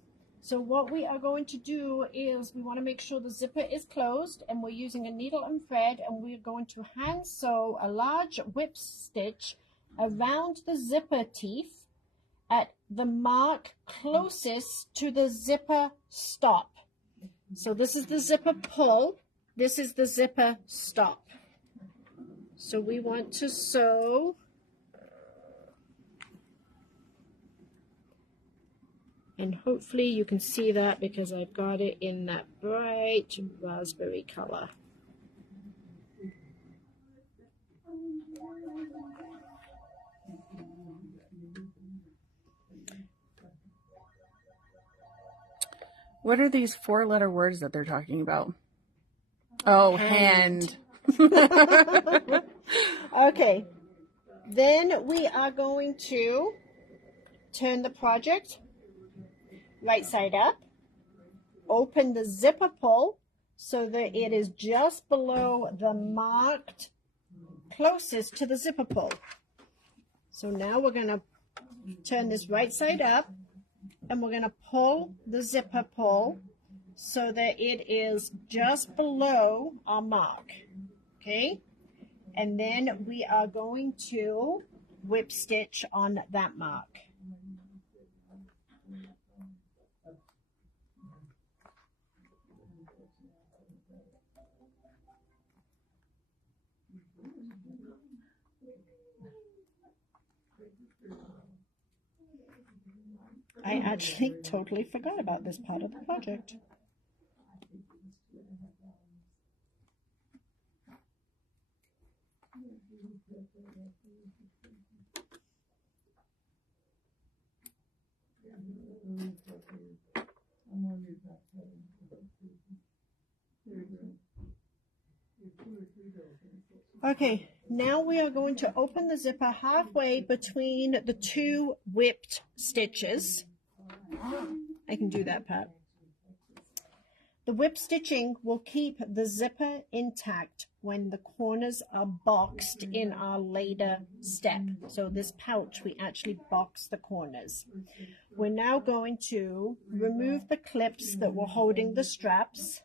so what we are going to do is we want to make sure the zipper is closed, and we're using a needle and thread, and we're going to hand sew a large whip stitch around the zipper teeth at the mark closest to the zipper stop. So this is the zipper pull. This is the zipper stop. So we want to sew and hopefully you can see that because I've got it in that bright raspberry color. What are these 4-letter words that they're talking about? Oh, hand. Okay, then we are going to turn the project right side up, open the zipper pull so that it is just below the marked closest to the zipper pull. So now we're going to turn this right side up and we're going to pull the zipper pull so that it is just below our mark. Okay, and then we are going to whip stitch on that mark. I actually totally forgot about this part of the project. Okay, now we are going to open the zipper halfway between the two whipped stitches. I can do that, Pat. The whip stitching will keep the zipper intact when the corners are boxed in our later step. So this pouch, we actually box the corners. We're now going to remove the clips that were holding the straps,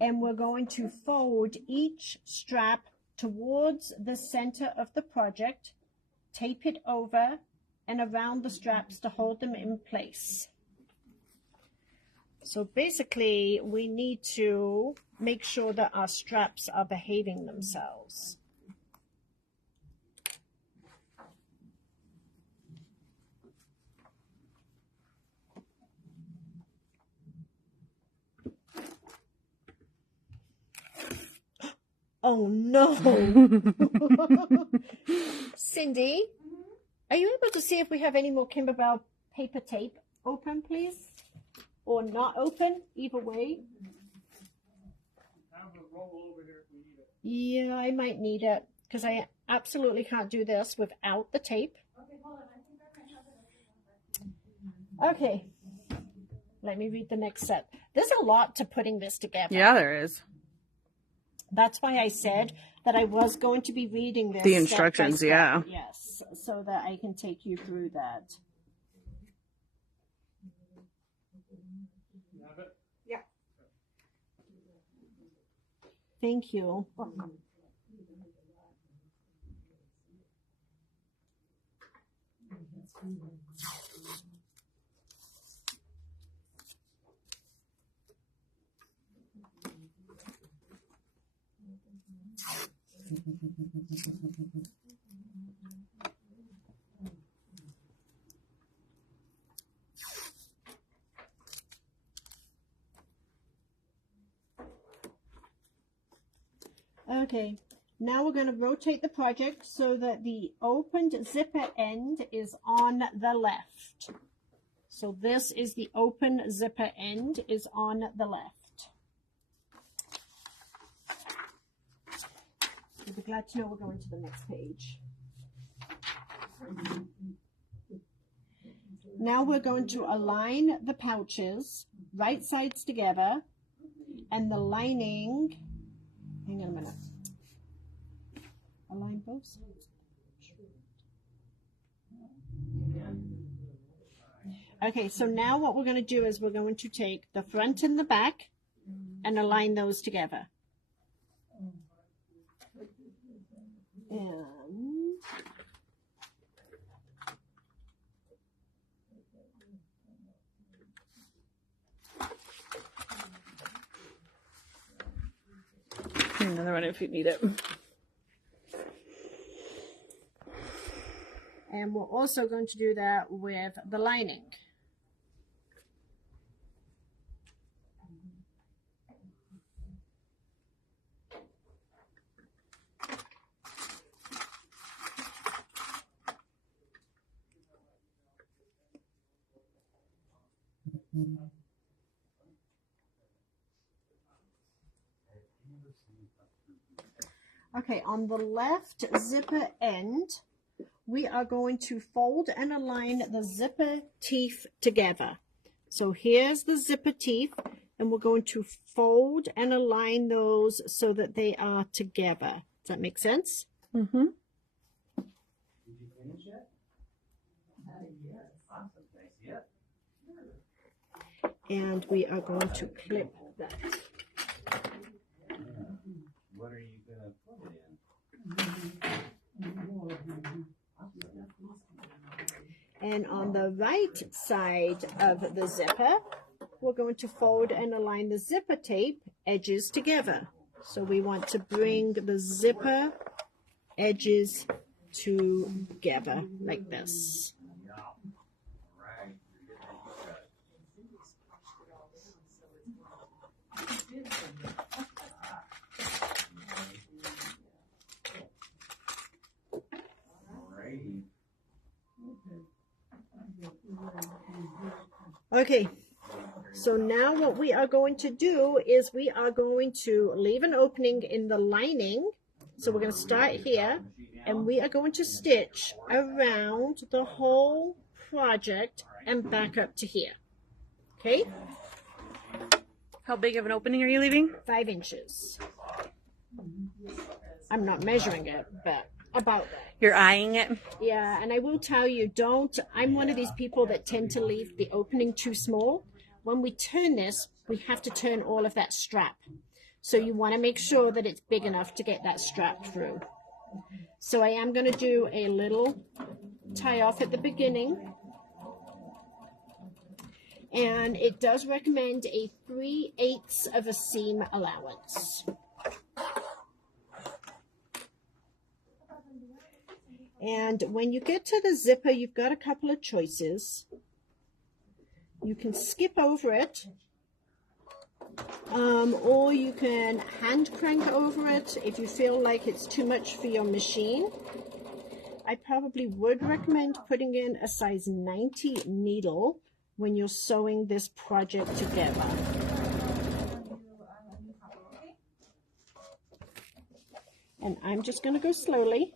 and we're going to fold each strap towards the center of the project, tape it over and around the straps to hold them in place. So basically, we need to make sure that our straps are behaving themselves. Oh no! Cindy, are you able to see if we have any more KimberBell paper tape open, please? Or not open, either way. Have a roll over here if we need it. Yeah, I might need it because I absolutely can't do this without the tape. Okay, hold on. I think I might have it. Okay, let me read the next set. There's a lot to putting this together. Yeah, there is. That's why I said that I was going to be reading this. The instructions, step by step. yeah. Yes, so that I can take you through that. You have it? Yeah. Thank you. Okay, now we're going to rotate the project so that the opened zipper end is on the left. So this is the open zipper end is on the left. You'll be glad to know we're going to the next page. Now we're going to align the pouches, right sides together, and the lining. Hang on a minute. Align both sides. Okay, so now what we're going to do is we're going to take the front and the back and align those together. And another one if you need it. And we're also going to do that with the lining. Okay, on the left zipper end, we are going to fold and align the zipper teeth together. So here's the zipper teeth, and we're going to fold and align those so that they are together. Does that make sense? Mm-hmm. Did you finish it? Yes. Awesome. Thanks. Yep. And we are going to clip that. What are you gonna put it in? And on the right side of the zipper, we're going to fold and align the zipper tape edges together. So we want to bring the zipper edges together like this. Right. Alrighty. Okay, so now what we are going to do is we are going to leave an opening in the lining. So we're going to start here, and we are going to stitch around the whole project and back up to here. Okay, How big of an opening are you leaving? 5 inches. I'm not measuring it, but about that. You're eyeing it. Yeah, and I will tell you, I'm one of these people that tend to leave the opening too small. When we turn this, we have to turn all of that strap. So you want to make sure that it's big enough to get that strap through. So I am going to do a little tie off at the beginning. And it does recommend a 3/8 of a seam allowance. And when you get to the zipper, you've got a couple of choices. You can skip over it, or you can hand crank over it if you feel like it's too much for your machine. I probably would recommend putting in a size 90 needle when you're sewing this project together. And I'm just going to go slowly.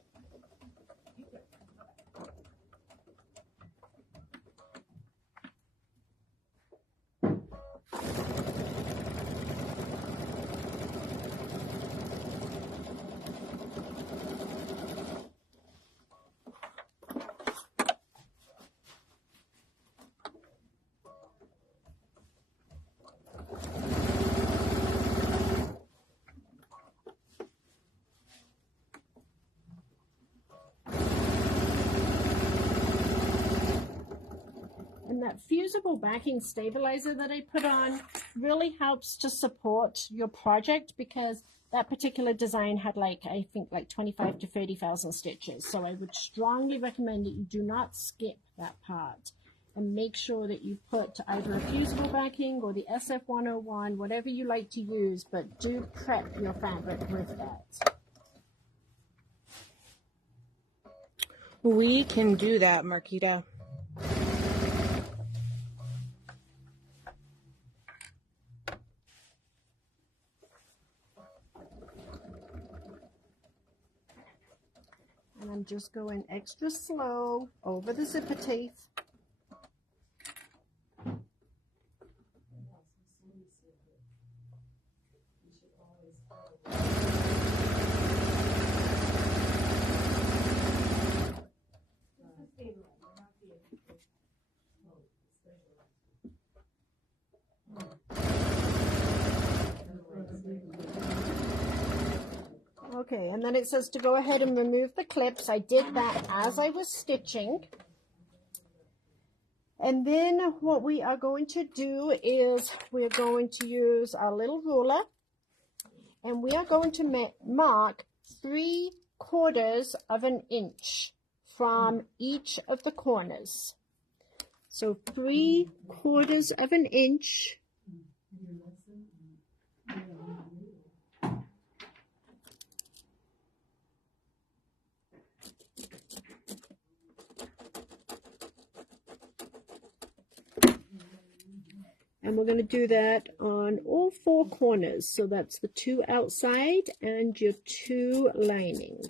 And that fusible backing stabilizer that I put on really helps to support your project, because that particular design had I think 25 to 30,000 stitches. So I would strongly recommend that you do not skip that part, and make sure that you put either a fusible backing or the SF101, whatever you like to use, but do prep your fabric with that. We can do that, Marquita. And I'm just going extra slow over the zipper teeth. Okay, and then it says to go ahead and remove the clips. I did that as I was stitching. And then what we are going to do is we're going to use our little ruler, and we are going to mark 3/4 of an inch from each of the corners. So 3/4 of an inch. And we're going to do that on all 4 corners. So that's the 2 outside and your 2 lining.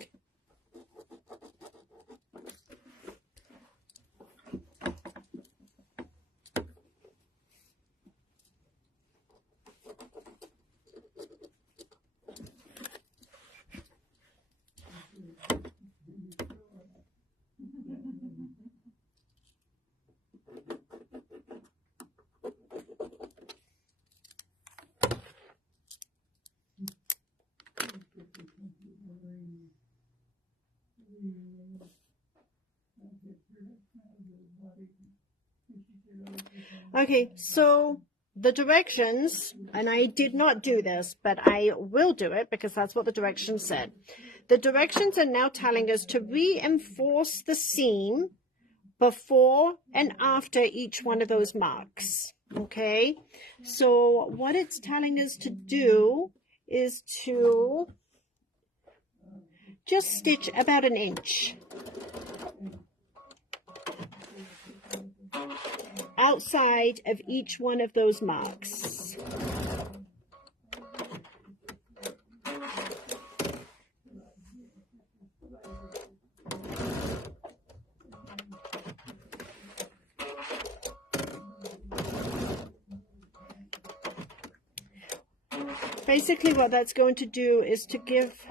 Okay, so the directions, and I did not do this, but I will do it because that's what the directions said. The directions are now telling us to reinforce the seam before and after each one of those marks. Okay, so what it's telling us to do is to just stitch about an inch outside of each one of those marks. Basically what that's going to do is to give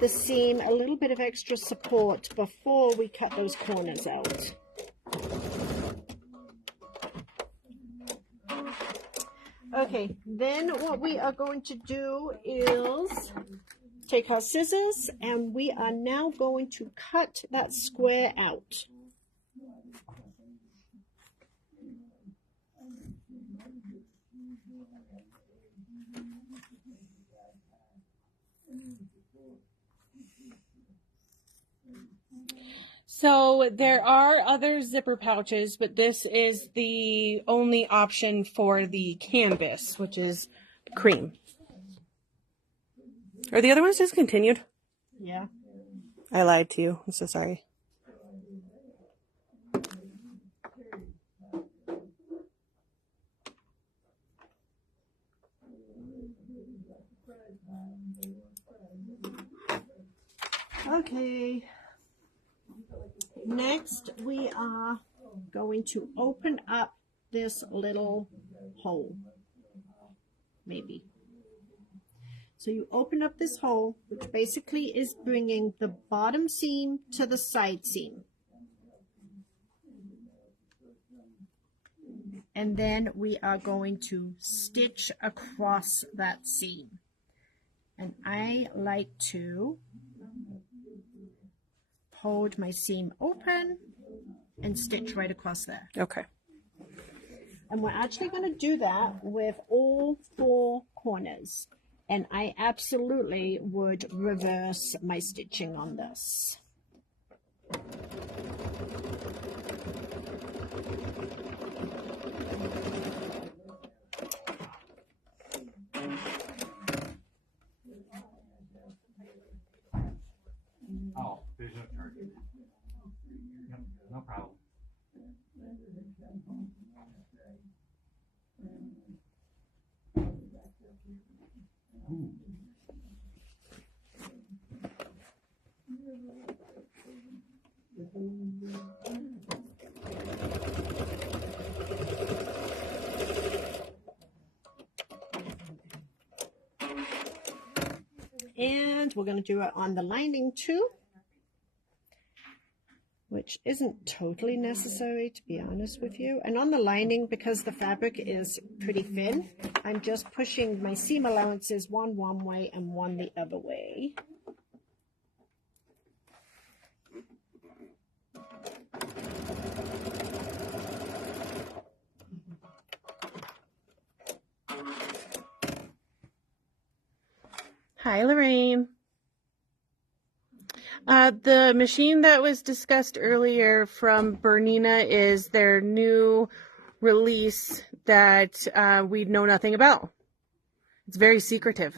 the seam a little bit of extra support before we cut those corners out. Okay, then what we are going to do is take our scissors and we are now going to cut that square out. So there are other zipper pouches, but this is the only option for the canvas, which is cream. Are the other ones discontinued? Yeah. I lied to you. I'm so sorry. Okay. Next, we are going to open up this little hole, maybe. So you open up this hole, which basically is bringing the bottom seam to the side seam. And then we are going to stitch across that seam. And I like to hold my seam open and stitch right across there. Okay. And we're actually going to do that with all 4 corners. And I absolutely would reverse my stitching on this. Oh, there's no charge. Yep, no problem. Ooh. And we're going to do it on the lining too, which isn't totally necessary, to be honest with you. And on the lining, because the fabric is pretty thin, I'm just pushing my seam allowances one way and one the other way. Hi, Lorraine. The machine that was discussed earlier from Bernina is their new release that we know nothing about. It's very secretive.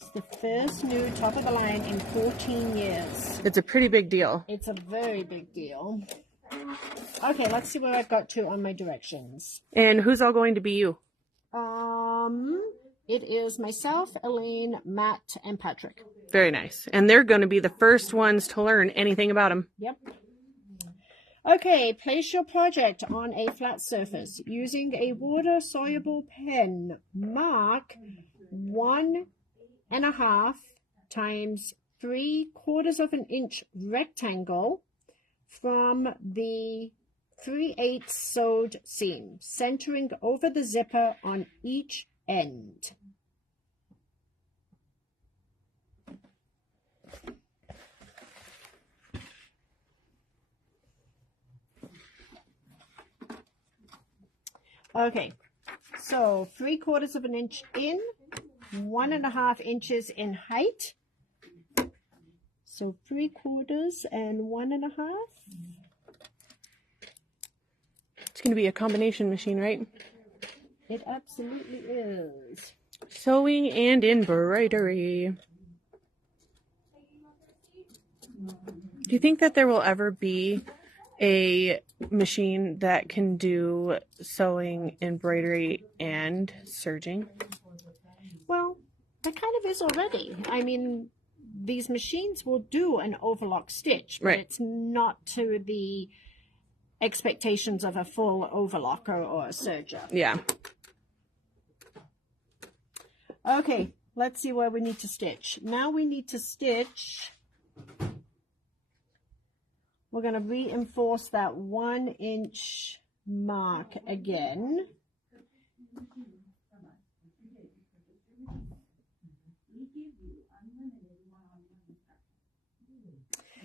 It's the first new top of the line in 14 years. It's a pretty big deal. It's a very big deal. Okay, let's see where I've got to on my directions. And who's all going to be you? It is myself, Elaine, Matt, and Patrick. Very nice. And they're going to be the first ones to learn anything about them. Yep. Okay, place your project on a flat surface. Using a water-soluble pen, mark 1.5 times 3/4 of an inch rectangle from the 3/8 sewed seam, centering over the zipper on each end. Okay, so 3/4 of an inch in, 1.5 inches in height. So 3/4 and 1.5. It's going to be a combination machine, right? It absolutely is. Sewing and embroidery. Do you think that there will ever be a machine that can do sewing, embroidery, and serging? Well, that kind of is already. I mean, these machines will do an overlock stitch, but right. It's not to the expectations of a full overlocker or a serger. Yeah. Okay, let's see where we need to stitch. Now we need to stitch. We're going to reinforce that 1 inch mark again.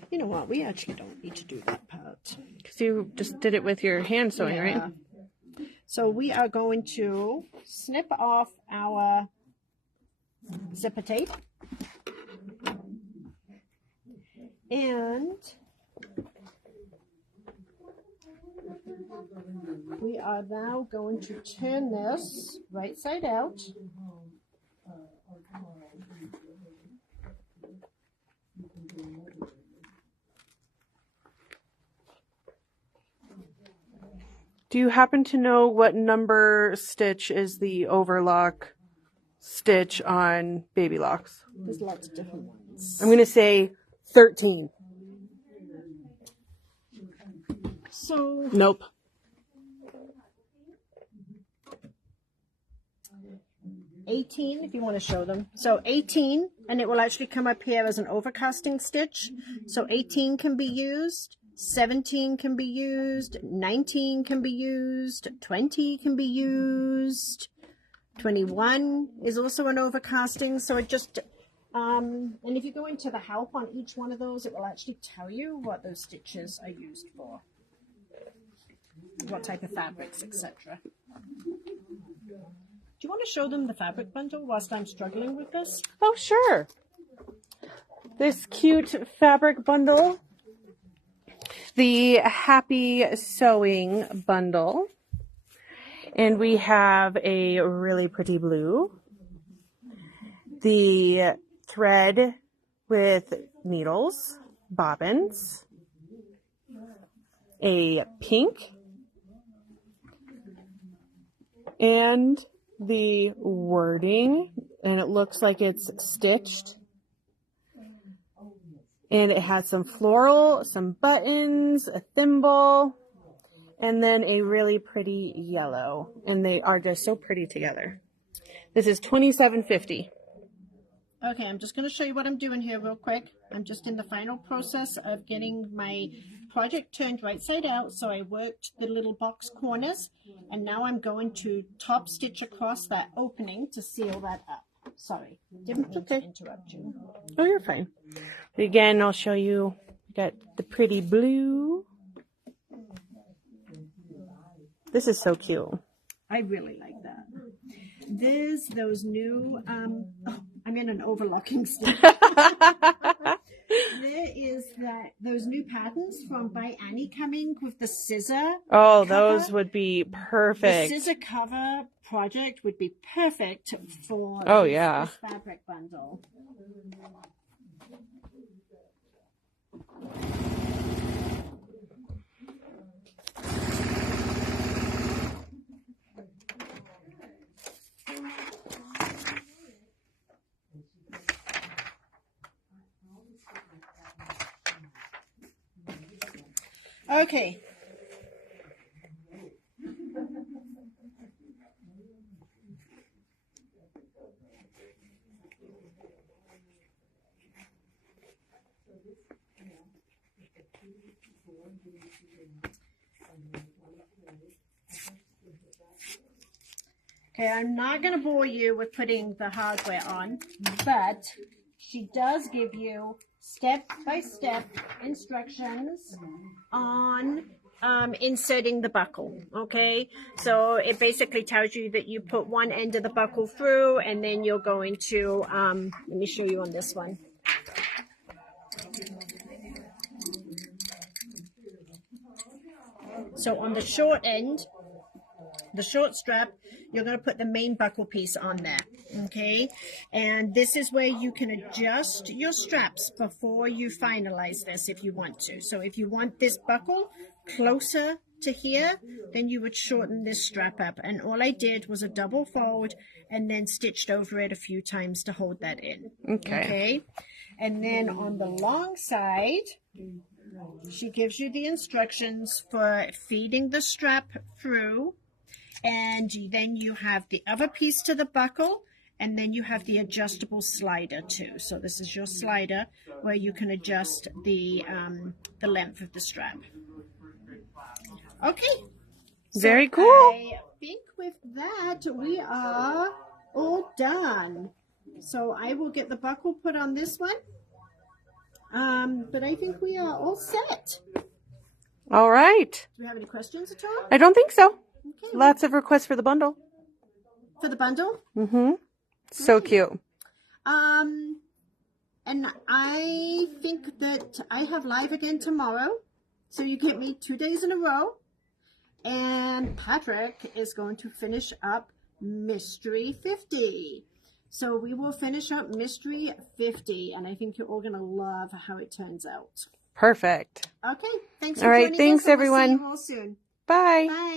You know what? We actually don't need to do that part. Because you just did it with your hand sewing, Yeah. right? So we are going to snip off our zipper tape. And we are now going to turn this right side out. Do you happen to know what number stitch is the overlock stitch on baby locks? There's lots of different ones. I'm going to say 13. So Nope. 18, if you want to show them. So 18, and it will actually come up here as an overcasting stitch. So 18 can be used, 17 can be used, 19 can be used, 20 can be used, 21 is also an overcasting. So it just, and if you go into the help on each one of those, it will actually tell you what those stitches are used for, what type of fabrics, etc. Do you want to show them the fabric bundle whilst I'm struggling with this? Oh, sure. This cute fabric bundle. The Happy Sewing bundle. And we have a really pretty blue. The thread with needles, bobbins. A pink. And the wording, and it looks like it's stitched, and it has some floral, some buttons, a thimble, and then a really pretty yellow, and they are just so pretty together. This is $27.50. Okay, I'm just going to show you what I'm doing here real quick. I'm just in the final process of getting my project turned right side out. So I worked the little box corners, and now I'm going to top stitch across that opening to seal that up. Sorry, didn't mean to interrupt you. Oh, you're fine. But again, I'll show you. We got the pretty blue. This is so cute. I really like that. There's those new, I'm in an overlocking stage. There is those new patterns from By Annie coming with the scissor. Oh, cover. those would be The perfect. scissor cover project would be perfect for this fabric bundle. Okay. Okay, I'm not going to bore you with putting the hardware on, but she does give you step-by-step instructions on inserting the buckle, okay? So it basically tells you that you put one end of the buckle through, and then you're going to, let me show you on this one. So on the short end, the short strap, you're going to put the main buckle piece on there, okay? And this is where you can adjust your straps before you finalize this if you want to. So if you want this buckle closer to here, then you would shorten this strap up. And all I did was a double fold and then stitched over it a few times to hold that in. Okay? And then on the long side, she gives you the instructions for feeding the strap through. And then you have the other piece to the buckle, and then you have the adjustable slider too. So this is your slider where you can adjust the length of the strap. Okay. Very cool. I think with that we are all done. So I will get the buckle put on this one. But I think we are all set. All right. Do we have any questions at all? I don't think so. Okay. Lots of requests for the bundle. For the bundle? Mm-hmm. So cute. And I think that I have live again tomorrow. So you get me 2 days in a row. And Patrick is going to finish up Mystery 50. So we will finish up Mystery 50. And I think you're all going to love how it turns out. Perfect. Okay. Thanks for All right. joining Thanks, us, and we'll everyone. see you all soon. Bye. Bye.